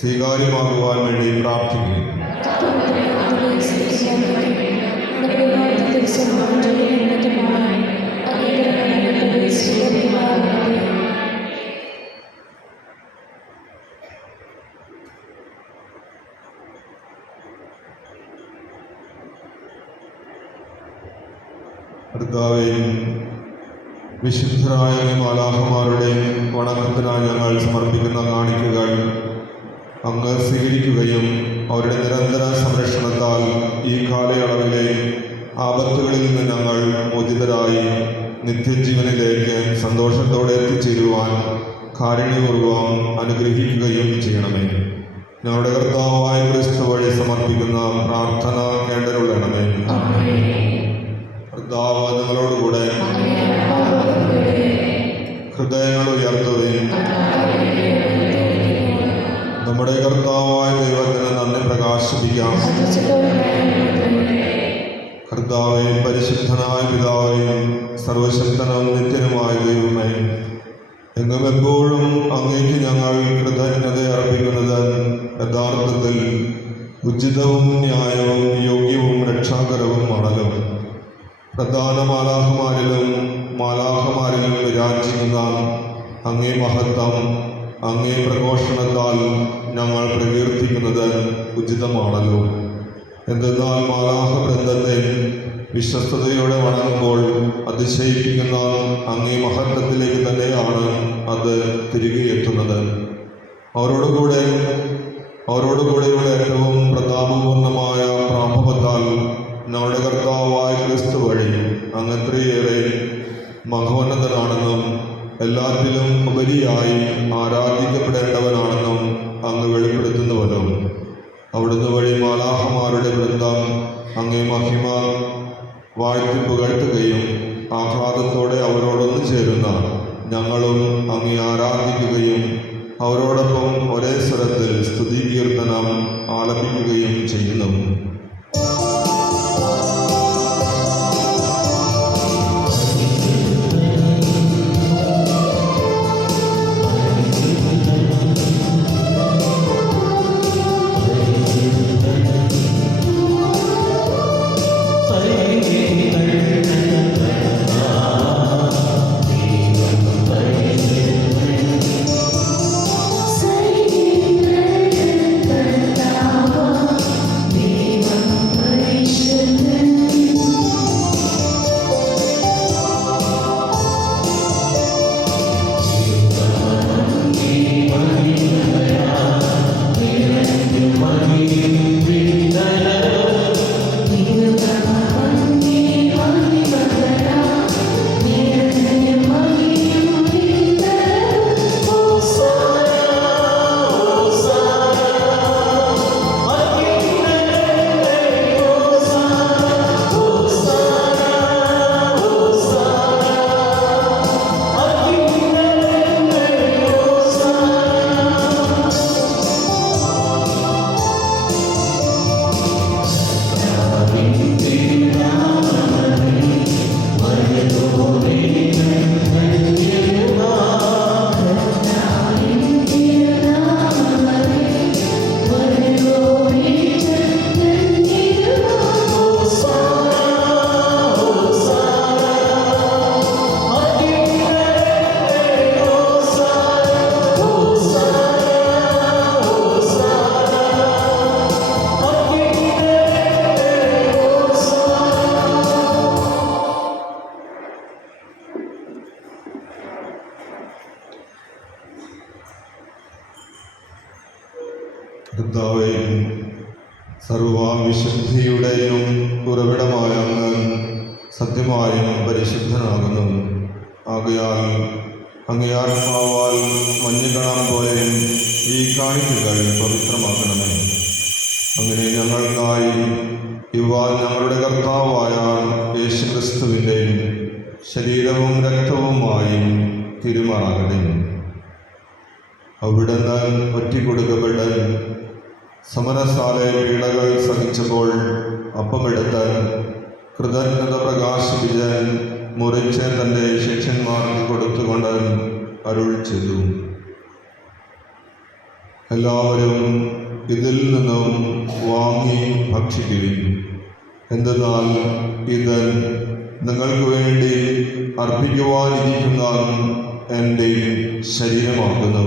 സ്വീകാര്യമാകുവാൻ വേണ്ടി പ്രാർത്ഥിക്കുന്നു. കർത്താവേയും വിശുദ്ധരായ മാലാഖമാരുടെയും വണക്കത്തിനായി ഞങ്ങൾ സമർപ്പിക്കുന്ന കാണിക്കകൾ അങ്ങ് സ്വീകരിക്കുകയും അവരുടെ നിരന്തര സംരക്ഷണത്താൽ ഈ കാലയളവിലെ ആപത്തുകളിൽ നിന്ന് ഞങ്ങൾ മോചിതരായി നിത്യജീവനിലേക്ക് സന്തോഷത്തോടെ എത്തിച്ചേരുവാൻ കാരുണ്യപൂർവ്വം അനുഗ്രഹിക്കുകയും ചെയ്യണമേ. ഞങ്ങളുടെ കർത്താവായ ക്രിസ്തു വഴി സമർപ്പിക്കുന്ന പ്രാർത്ഥന കേട്ടരുളണമേ. കർത്താവ് നിങ്ങളോടുകൂടെ. ഹൃദയങ്ങൾ ഉയർത്തുകയും നമ്മുടെ കർത്താവായ ദൈവത്തിന് നന്ദി പ്രകാശിപ്പിക്കാം. കർത്താവേ, പരിശുദ്ധനായ പിതാവേ, സർവശക്തനും നിത്യനുമായ ദൈവമേ, എങ്ങും എപ്പോഴും അങ്ങേക്ക് ഞങ്ങൾ കൃതജ്ഞത അർപ്പിക്കുന്നത് യഥാർത്ഥത്തിൽ ഉചിതവും ന്യായവും യോഗ്യവും രക്ഷാകരവുമാണല്ലോ. പ്രധാന മാലാഖമാരിലും വിരാജിക്കുന്ന അങ്ങേ മഹത്വം അങ്ങേ പ്രഘോഷണത്താൽ ഞങ്ങൾ പ്രകീർത്തിക്കുന്നത് ഉചിതമാണല്ലോ. എന്തെന്നാൽ മാലാഖ വൃന്ദത്തെ വിശ്വസ്തയോടെ വണങ്ങുമ്പോൾ അതിശയിപ്പിക്കുന്ന അങ്ങേ മഹത്വത്തിലേക്ക് തന്നെയാണ് അത് തിരികെ എത്തുന്നത്. അവരോടുകൂടെയുള്ള ഏറ്റവും പ്രതാപപൂർണമായ പ്രാഭവത്താൽ ഞങ്ങളുടെ കർത്താവായ ക്രിസ്തു വഴി അങ്ങ് എത്രയേറെ മഹോന്നതനാണെന്നും എല്ലാറ്റിലും ഉപരിയായി ആരാധിക്കപ്പെടേണ്ടവനാണെന്നും അങ്ങ് വെളിപ്പെടുത്തുന്നുവല്ലോ. അവിടുന്ന് വഴി മാലാഖമാരുടെ വൃന്ദം അങ്ങേ മഹിമ വാഴ്ത്തി പുകഴ്ത്തുകയും ആഹ്ലാദത്തോടെ അവരോടൊന്നു ചേരുന്ന ഞങ്ങളും അങ്ങേ ആരാധിക്കുകയും അവരോടൊപ്പം ഒരേ സ്വരത്തിൽ സ്തുതികീർത്തനം ആലപിക്കുകയും ചെയ്യുന്നു. കർത്താവേ, സർവവിശുദ്ധിയുടെയും ഉറവിടമായ അങ്ങ് സത്യമായും പരിശുദ്ധനാകുന്നു. ആകയാൽ അങ്ങേ ആത്മാവാൽ മഞ്ഞുകണം പോലെ ഈ കാണിക്കകൾ പവിത്രമാക്കണമേ. അങ്ങനെ ഞങ്ങൾക്കായി ഇവ ഞങ്ങളുടെ കർത്താവായ യേശുക്രിസ്തുവിൻ്റെ ശരീരവും രക്തവുമായി തിരുമാറാകട്ടെ. അവിടുന്ന് ഒറ്റിക്കൊടുക്കപ്പെട്ട് സമരസാലെ പീഡകൾ സഹിച്ചപ്പോൾ അപ്പമെടുത്ത് കൃതജ്ഞത പ്രകാശിപ്പിച്ച് മുറിച്ച് തൻ്റെ ശിഷ്യന്മാർക്ക് കൊടുത്തു. ചെയ്തു. എല്ലാവരും ഇതിൽ നിന്നും വാങ്ങി ഭക്ഷിക്കുകയും, എന്തെന്നാൽ ഇത് നിങ്ങൾക്ക് വേണ്ടി അർപ്പിക്കുവാനിരിക്കുന്ന എൻ്റെ ശരീരമാകുന്നു.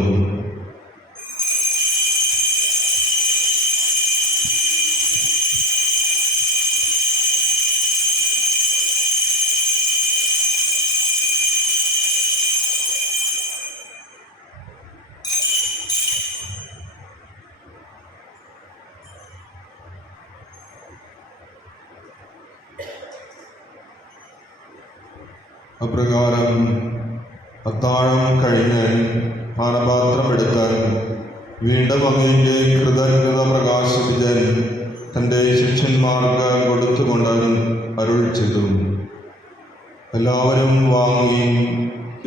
അപ്രകാരം അത്താഴം കഴിഞ്ഞ് പാനപാത്രം എടുത്താൽ വീണ്ടും അങ്ങേക്ക് കൃതജ്ഞത പ്രകാശിപ്പിച്ച് തൻ്റെ ശിഷ്യന്മാർക്ക് കൊടുത്തുകൊണ്ട് അരുൾ ചെയ്തു, എല്ലാവരും വാങ്ങി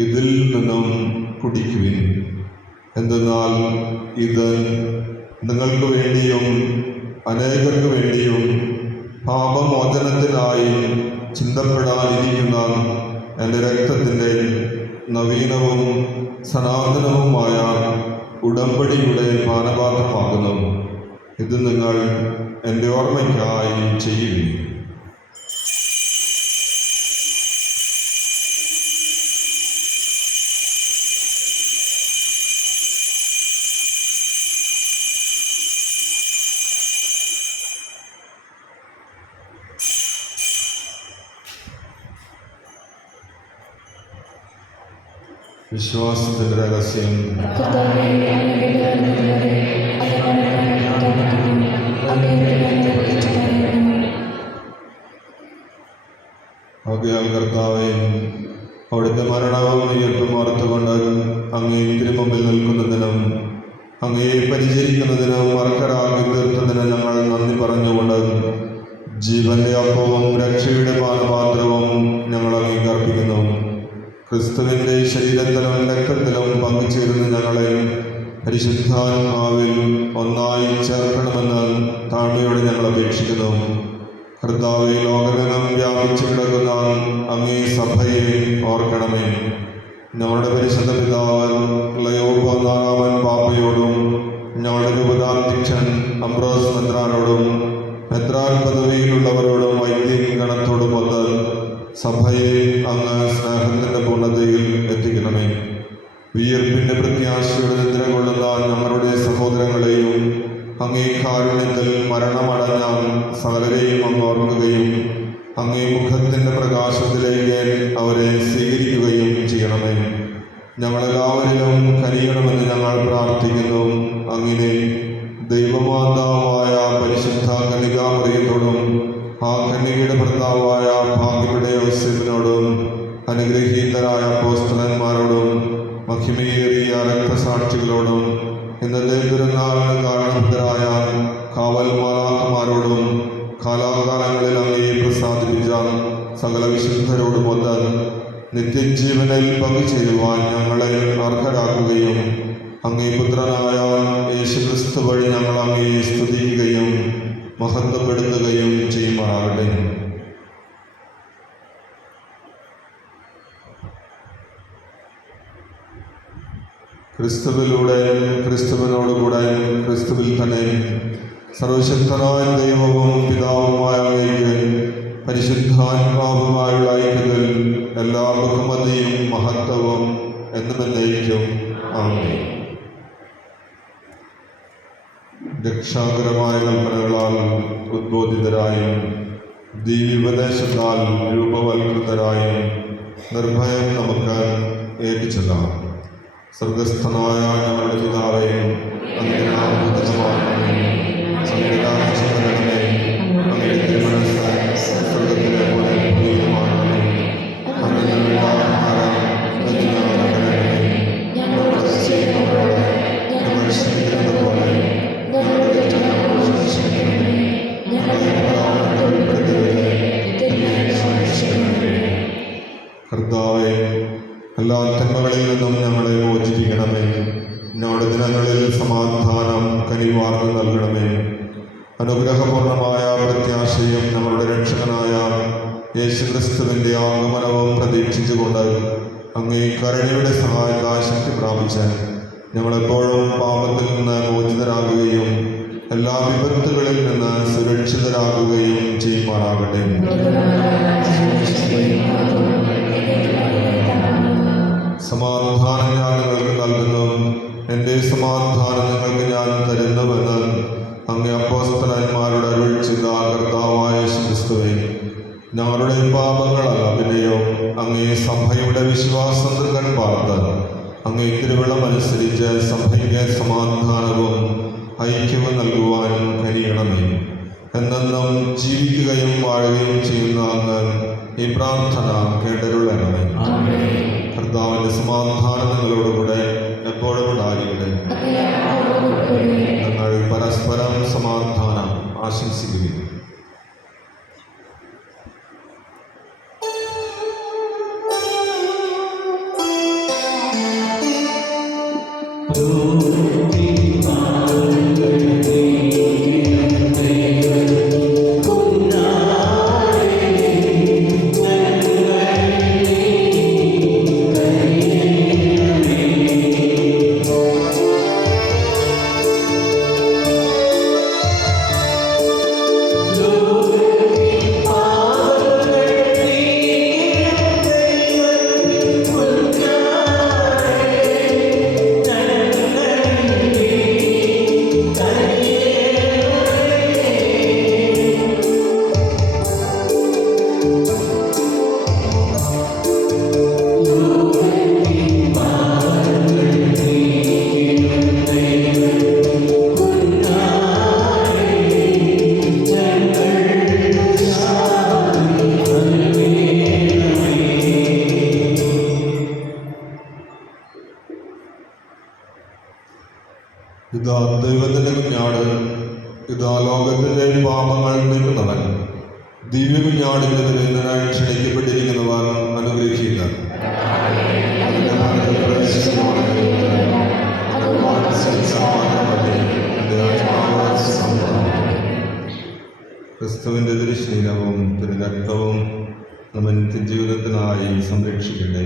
ഇതിൽ നിന്നും കുടിക്കുവിൻ. എന്തെന്നാൽ ഇത് നിങ്ങൾക്ക് വേണ്ടിയും അനേകർക്ക് വേണ്ടിയും പാപമോചനത്തിനായി ചിന്തപ്പെടാനിരിക്കുന്ന എൻ്റെ രക്തത്തിൻ്റെ നവീനവും സനാതനവുമായ ഉടമ്പടിയുടെ പാനപാത്രമാകുന്നു. ഇത് നിങ്ങൾ എൻ്റെ ഓർമ്മയ്ക്കായി ചെയ്യുവിൻ. വിശ്വാസത്തിൻ്റെ രഹസ്യം. ആകയാൽ കർത്താവേ, അവിടുത്തെ മരണവും ഉയർപ്പും ഓർത്തുകൊണ്ട് അങ്ങേ തിരുമുമ്പിൽ നിൽക്കുന്നതിനും അങ്ങയെ പരിചരിക്കുന്നതിനും അർഹരാക്കി തീർത്തതിന് ഞങ്ങൾ നന്ദി പറഞ്ഞുകൊണ്ട് ജീവന്റെ അപ്പവും രക്ഷയുടെ പാനപാത്രവും ഞങ്ങൾ അങ്ങേക്ക് അർപ്പിക്കുന്നു. ക്രിസ്തുവിൻ്റെ ശരീരത്തിലും രക്തത്തിലും പങ്കുചേരുന്ന ഞങ്ങളെ പരിശുദ്ധാത്മാവിൽ ഒന്നായി ചേർക്കണമെന്ന് താഴ്മയോടെ ഞങ്ങൾ അപേക്ഷിക്കുന്നു. കർത്താവേ, ലോകമെങ്ങും വ്യാപിച്ചു കിടക്കുന്ന അങ്ങേ സഭയെ ഓർക്കണമേ. ഞങ്ങളുടെ പരിശുദ്ധ പിതാവ് ലയോപനാമൻ പാപ്പയോടും ഞങ്ങളുടെ രൂപതാധ്യക്ഷൻ അംബ്രോസ് മെത്രാനോടും മെത്രാൻ പദവിയിലുള്ളവരോടും വൈദിക ഗണത്തോടും ഒത്ത് സഭയെ അങ്ങ് സ്നേഹത്തിൻ്റെ പൂർണ്ണതയിൽ എത്തിക്കണമേ. ഉയർപ്പിൻ്റെ പ്രത്യാശയുടെ നിദ്ര കൊള്ളുന്ന ഞങ്ങളുടെ സഹോദരങ്ങളെയും അങ്ങേ കാരുണ്യത്തിൽ മരണമടഞ്ഞ സകലരെയും അങ്ങ് ഓർക്കുകയും അങ്ങേ മുഖത്തിൻ്റെ പ്രകാശത്തിലേക്ക് അവരെ സ്വീകരിക്കുകയും ചെയ്യണമേ. ഞങ്ങളെല്ലാവരിലും കനിയണമെന്ന് ഞങ്ങൾ പ്രാർത്ഥിക്കുന്നു. അങ്ങനെ ദൈവമാതാവായ പരിശുദ്ധ കന്യകാമറിയത്തോടും ആ കന്യകയുടെ ഭർത്താവായ ഭാഗ്യയുടെ യോസേഫിനോടും അനുഗ്രഹീതരായ അപ്പോസ്തലന്മാരോടും മഹിമയേറിയ രക്തസാക്ഷികളോടും ഇന്നത്തെ തിരുനാളിന് കാരണഭദ്രായ കാവൽ മാലാഖമാരോടും കാലാകാലങ്ങളിൽ അങ്ങയെ പ്രസാദിപ്പിച്ച സകല വിശുദ്ധരോടുമൊത്ത് നിത്യജീവനിൽ പങ്കുചേരുവാൻ ഞങ്ങളെ അർഹരാക്കുകയും അങ്ങേ പുത്രനായ യേശുക്രിസ്തു വഴി ഞങ്ങൾ അങ്ങയെ സ്തുതിക്കുകയും മഹത്വപ്പെടുത്തുകയും ചെയ്യുമാറാകട്ടെ. ക്രിസ്തുവിലൂടെ, ക്രിസ്തുവിനോടുകൂടെ, ക്രിസ്തുവിൽ തന്നെ സർവശക്തനായ ദൈവവും പിതാവുമായ അങ്ങേക്ക് പരിശുദ്ധാത്മാവുമായുള്ള ഐക്യത്തിൽ എല്ലാ ബഹുമതിയും മഹത്വവും എന്നുമെന്നേക്കും ആമേൻ. രക്ഷാകരമായ കൽപ്പനകളാൽ ഉദ്ബോധിതരായും ദിവ്യോപദേശത്താൽ രൂപവൽകൃതരായും നിർഭയം നമുക്ക് ഏൽപ്പിച്ചതാണ്. സ്വർഗസ്ഥനായ ഞങ്ങളുടെ പിതാവേ, അങ്ങയുടെ നാമം പൂജിതമാകണമേ. അങ്ങയുടെ രാജ്യം വരണമേ. അങ്ങയുടെ തിരുമനസ്സ് സ്വർഗ്ഗത്തിലെ പോലെ ഭൂമിയിലുമാകണമേ. അങ്ങയുടെ ആഹാരം ഇന്ന് ഞങ്ങൾക്ക് തരണമേ. ഞങ്ങളുടെ തെറ്റുകളോട് ഞങ്ങൾ ക്ഷമിക്കുന്നത് പോലെ ഞങ്ങളുടെ തെറ്റുകളോട് ക്ഷമിക്കണമേ. ഞങ്ങളെ പാപത്തിൽ ഉൾപ്പെടുത്തരുതേ, തിന്മയിൽ രക്ഷിക്കണമേ. കർത്താവേ, എല്ലാ തിന്മകളിൽ നിന്നും ഞങ്ങളെ മോചിപ്പിക്കണമേ. ഞങ്ങളുടെ ദിനങ്ങളിൽ സമാധാനം കനിവാർന്ന് നൽകണമേ. അനുഗ്രഹപൂർണമായ പ്രത്യാശയും ഞങ്ങളുടെ രക്ഷകനായ യേശുക്രിസ്തുവിൻ്റെ ആഗമനവും പ്രതീക്ഷിച്ചുകൊണ്ട് അങ്ങേ കരുണയുടെ സഹായത്താൽ ശക്തി പ്രാപിച്ച് ഞങ്ങളെപ്പോഴും പാപത്തിൽ നിന്ന് മോചിതരാകുകയും എല്ലാ വിപത്തുകളിൽ നിന്ന് സുരക്ഷിതരാകുകയും ചെയ്യുമാറാകട്ടെ. സമാധാനം ഞാൻ നിങ്ങൾക്ക് നൽകുന്നു, എൻ്റെ സമാധാനം നിങ്ങൾക്ക് ഞാൻ തരുന്നുവെന്ന് അങ്ങേ അപ്പോസ്തലന്മാരുടെ അരുൾ ചെയ്ത കർത്താവായ ക്രിസ്തുവേ, ഞങ്ങളുടെ പാപങ്ങളല്ല പിന്നെയോ അങ്ങേ സഭയുടെ വിശ്വാസം തൃക്കൻ പാർത്ത് അങ്ങേ തിരുവിളമനുസരിച്ച് സഭയ്ക്ക് സമാധാനവും ഐക്യവും നൽകുവാൻ കഴിയണമേ. എന്നെന്നും ജീവിക്കുകയും വാഴുകയും ചെയ്യുന്ന അങ്ങ് ഈ പ്രാർത്ഥന കേട്ടരുളണമേ. കർത്താവിൻ്റെ സമാധാനം നിങ്ങളോടുകൂടെ എപ്പോഴും ഉണ്ടായിരിക്കട്ടെ. നിങ്ങൾ പരസ്പരം സമാധാനം ആശംസിക്കുകയും ഇതാ ദൈവത്തിൻ്റെ കുഞ്ഞാട്, ഇതാ ലോകത്തിൻ്റെ പാപങ്ങൾ നീക്കുന്നവൻ. ദിവ്യ കുഞ്ഞാടിൻ്റെ വിരുന്നിനായി ക്ഷണിക്കപ്പെട്ടിരിക്കുന്നവർ അനുഗ്രഹിക്കുക. ക്രിസ്തുവിൻ്റെ തിരുശീലവും തിരുരക്തവും നമ്മെ നിത്യജീവിതത്തിനായി സംരക്ഷിക്കട്ടെ.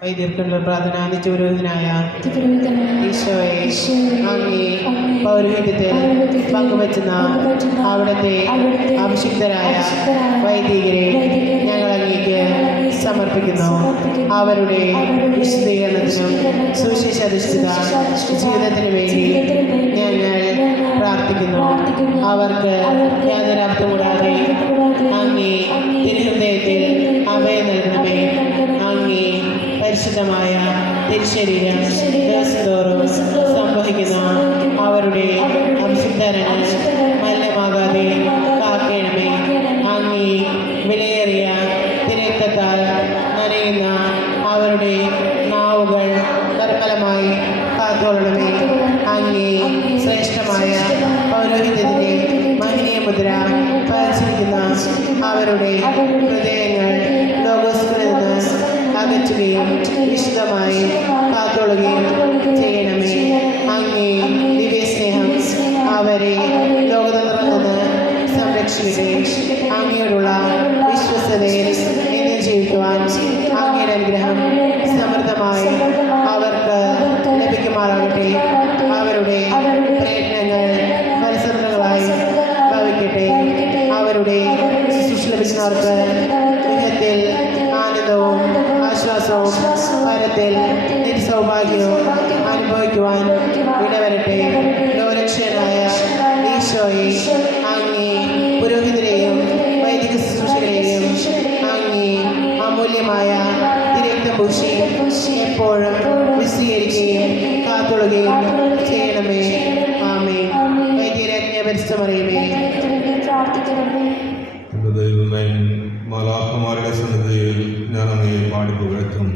വൈദ്യർക്കുള്ള പ്രാർത്ഥന നിത്യപുരോഹിതനായ ഈശോയെ അങ്ങേ പൗരോഹിത്യത്തിൽ പങ്കുവച്ചുന്ന അവിടുത്തെ അഭിഷിക്തരായ വൈദികരെ ഞങ്ങൾ അങ്ങേക്ക് സമർപ്പിക്കുന്നു. അവരുടെ വിശദീകരണത്തിനും സുവിശേഷാധിഷ്ഠിത ജീവിതത്തിനു വേണ്ടി ഞങ്ങൾ പ്രാർത്ഥിക്കുന്നു. അവർക്ക് യാതൊരു അർത്ഥം കൂടാതെ അങ്ങേ തിരുഹൃദയത്തിൽ അഭയം നൽകണമേ. അങ്ങേ പരിശുദ്ധമായ തിരുശരീരം ദിവസം തോറും സംവഹിക്കുന്ന അവരുടെ അഭിഷിക്തരങ്ങൾ മലിനമാകാതെ കാക്കണമേ. അങ്ങേ വിലയേറിയ തിരക്കത്താൽ നനയുന്ന അവരുടെ നാവുകൾ നിർമ്മലമായി കാത്തോളണമേ. അങ്ങേ ശ്രേഷ്ഠമായ പൗരോഹിത്യത്തിൻ്റെ മഹനീയ മുദ്ര പതിച്ചിരിക്കുന്ന അവരുടെ ഹൃദയങ്ങൾ ലോകോസ്കറിൽ നിന്ന് അകറ്റുകയും വിശുദ്ധമായി കാത്തോളുകയും ചെയ്യണമേ. അങ്ങേ ദിവ്യസ്നേഹം അവരെ ലോകതന്ത്രത്തിൽ നിന്ന് സംരക്ഷിക്കട്ടെ. അങ്ങയോടുള്ള വിശ്വസ്തതയിൽ എന്നും ജീവിക്കുവാൻ അങ്ങയുടെ അനുഗ്രഹം സമൃദ്ധമായി അവർക്ക് ലഭിക്കുമാറാകട്ടെ. അവരുടെ പ്രയത്നങ്ങൾ മത്സരങ്ങളായി ഭവിക്കട്ടെ. അവരുടെ ശുശ്രൂഷ ലഭിക്കുന്നവർക്ക് ഗൃഹത്തിൽ ആനന്ദവും ആശ്വാസവും പരത്തിൽ നിരുസൗഭാഗ്യവും അനുഭവിക്കുവാൻ ഇടവരട്ടെ. ലോകരക്ഷകനായ ഈശോയെ അങ്ങേ പുരോഹിതരെയും വൈദിക ശുശ്രൂഷകരെയും അങ്ങേ അമൂല്യമായ തിരക്തം പൂശി എപ്പോഴും വിശദീകരിക്കുകയും കാത്തുകൊള്ളുകയും ചെയ്യണമേ. ആമേൻ. വൈദ്യരജ്ഞ പരിസ്ഥമറിയമേ എൻ്റെ ദൈവമേ, മാലാഖമാരുടെ സന്നിധിയിൽ ഞാൻ അങ്ങയെ പാടി പുകഴ്ത്തും.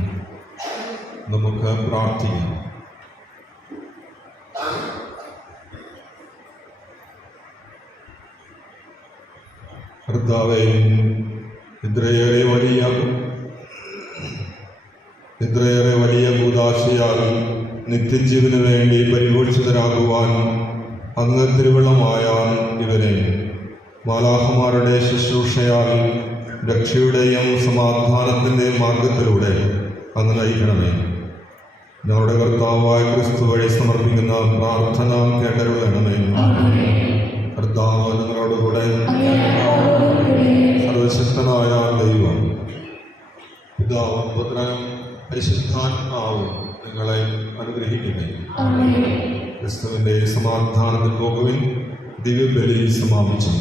നമുക്ക് പ്രാർത്ഥിക്കാം. കർത്താവേ, ഇത്രയേറെ വലിയ കൂദാശയാൽ നിത്യജീവന് വേണ്ടി പരിപോഷിതരാകുവാൻ അങ്ങ് തിരുവള്ളമായാൽ ഇവരെ മാലാഖമാരുടെ ശുശ്രൂഷയാൽ രക്ഷയുടെയും സമാധാനത്തിൻ്റെ മാർഗത്തിലൂടെ അങ്ങ് നയിക്കണമേ. ഞങ്ങളുടെ കർത്താവായ ക്രിസ്തു വഴി സമർപ്പിക്കുന്ന പ്രാർത്ഥന കേട്ടരുളണമേ. കർത്താവ് നിങ്ങളോടുകൂടെ. സർവശക്തനായ ദൈവം പിതാവും പുത്രനും പരിശുദ്ധാത്മാവും നിങ്ങളെ അനുഗ്രഹിക്കട്ടെ. ക്രിസ്തുവിൻ്റെ സമാധാനത്തിൽ പോകുവിൻ. ദിവ്യബലി സമാപിച്ചു.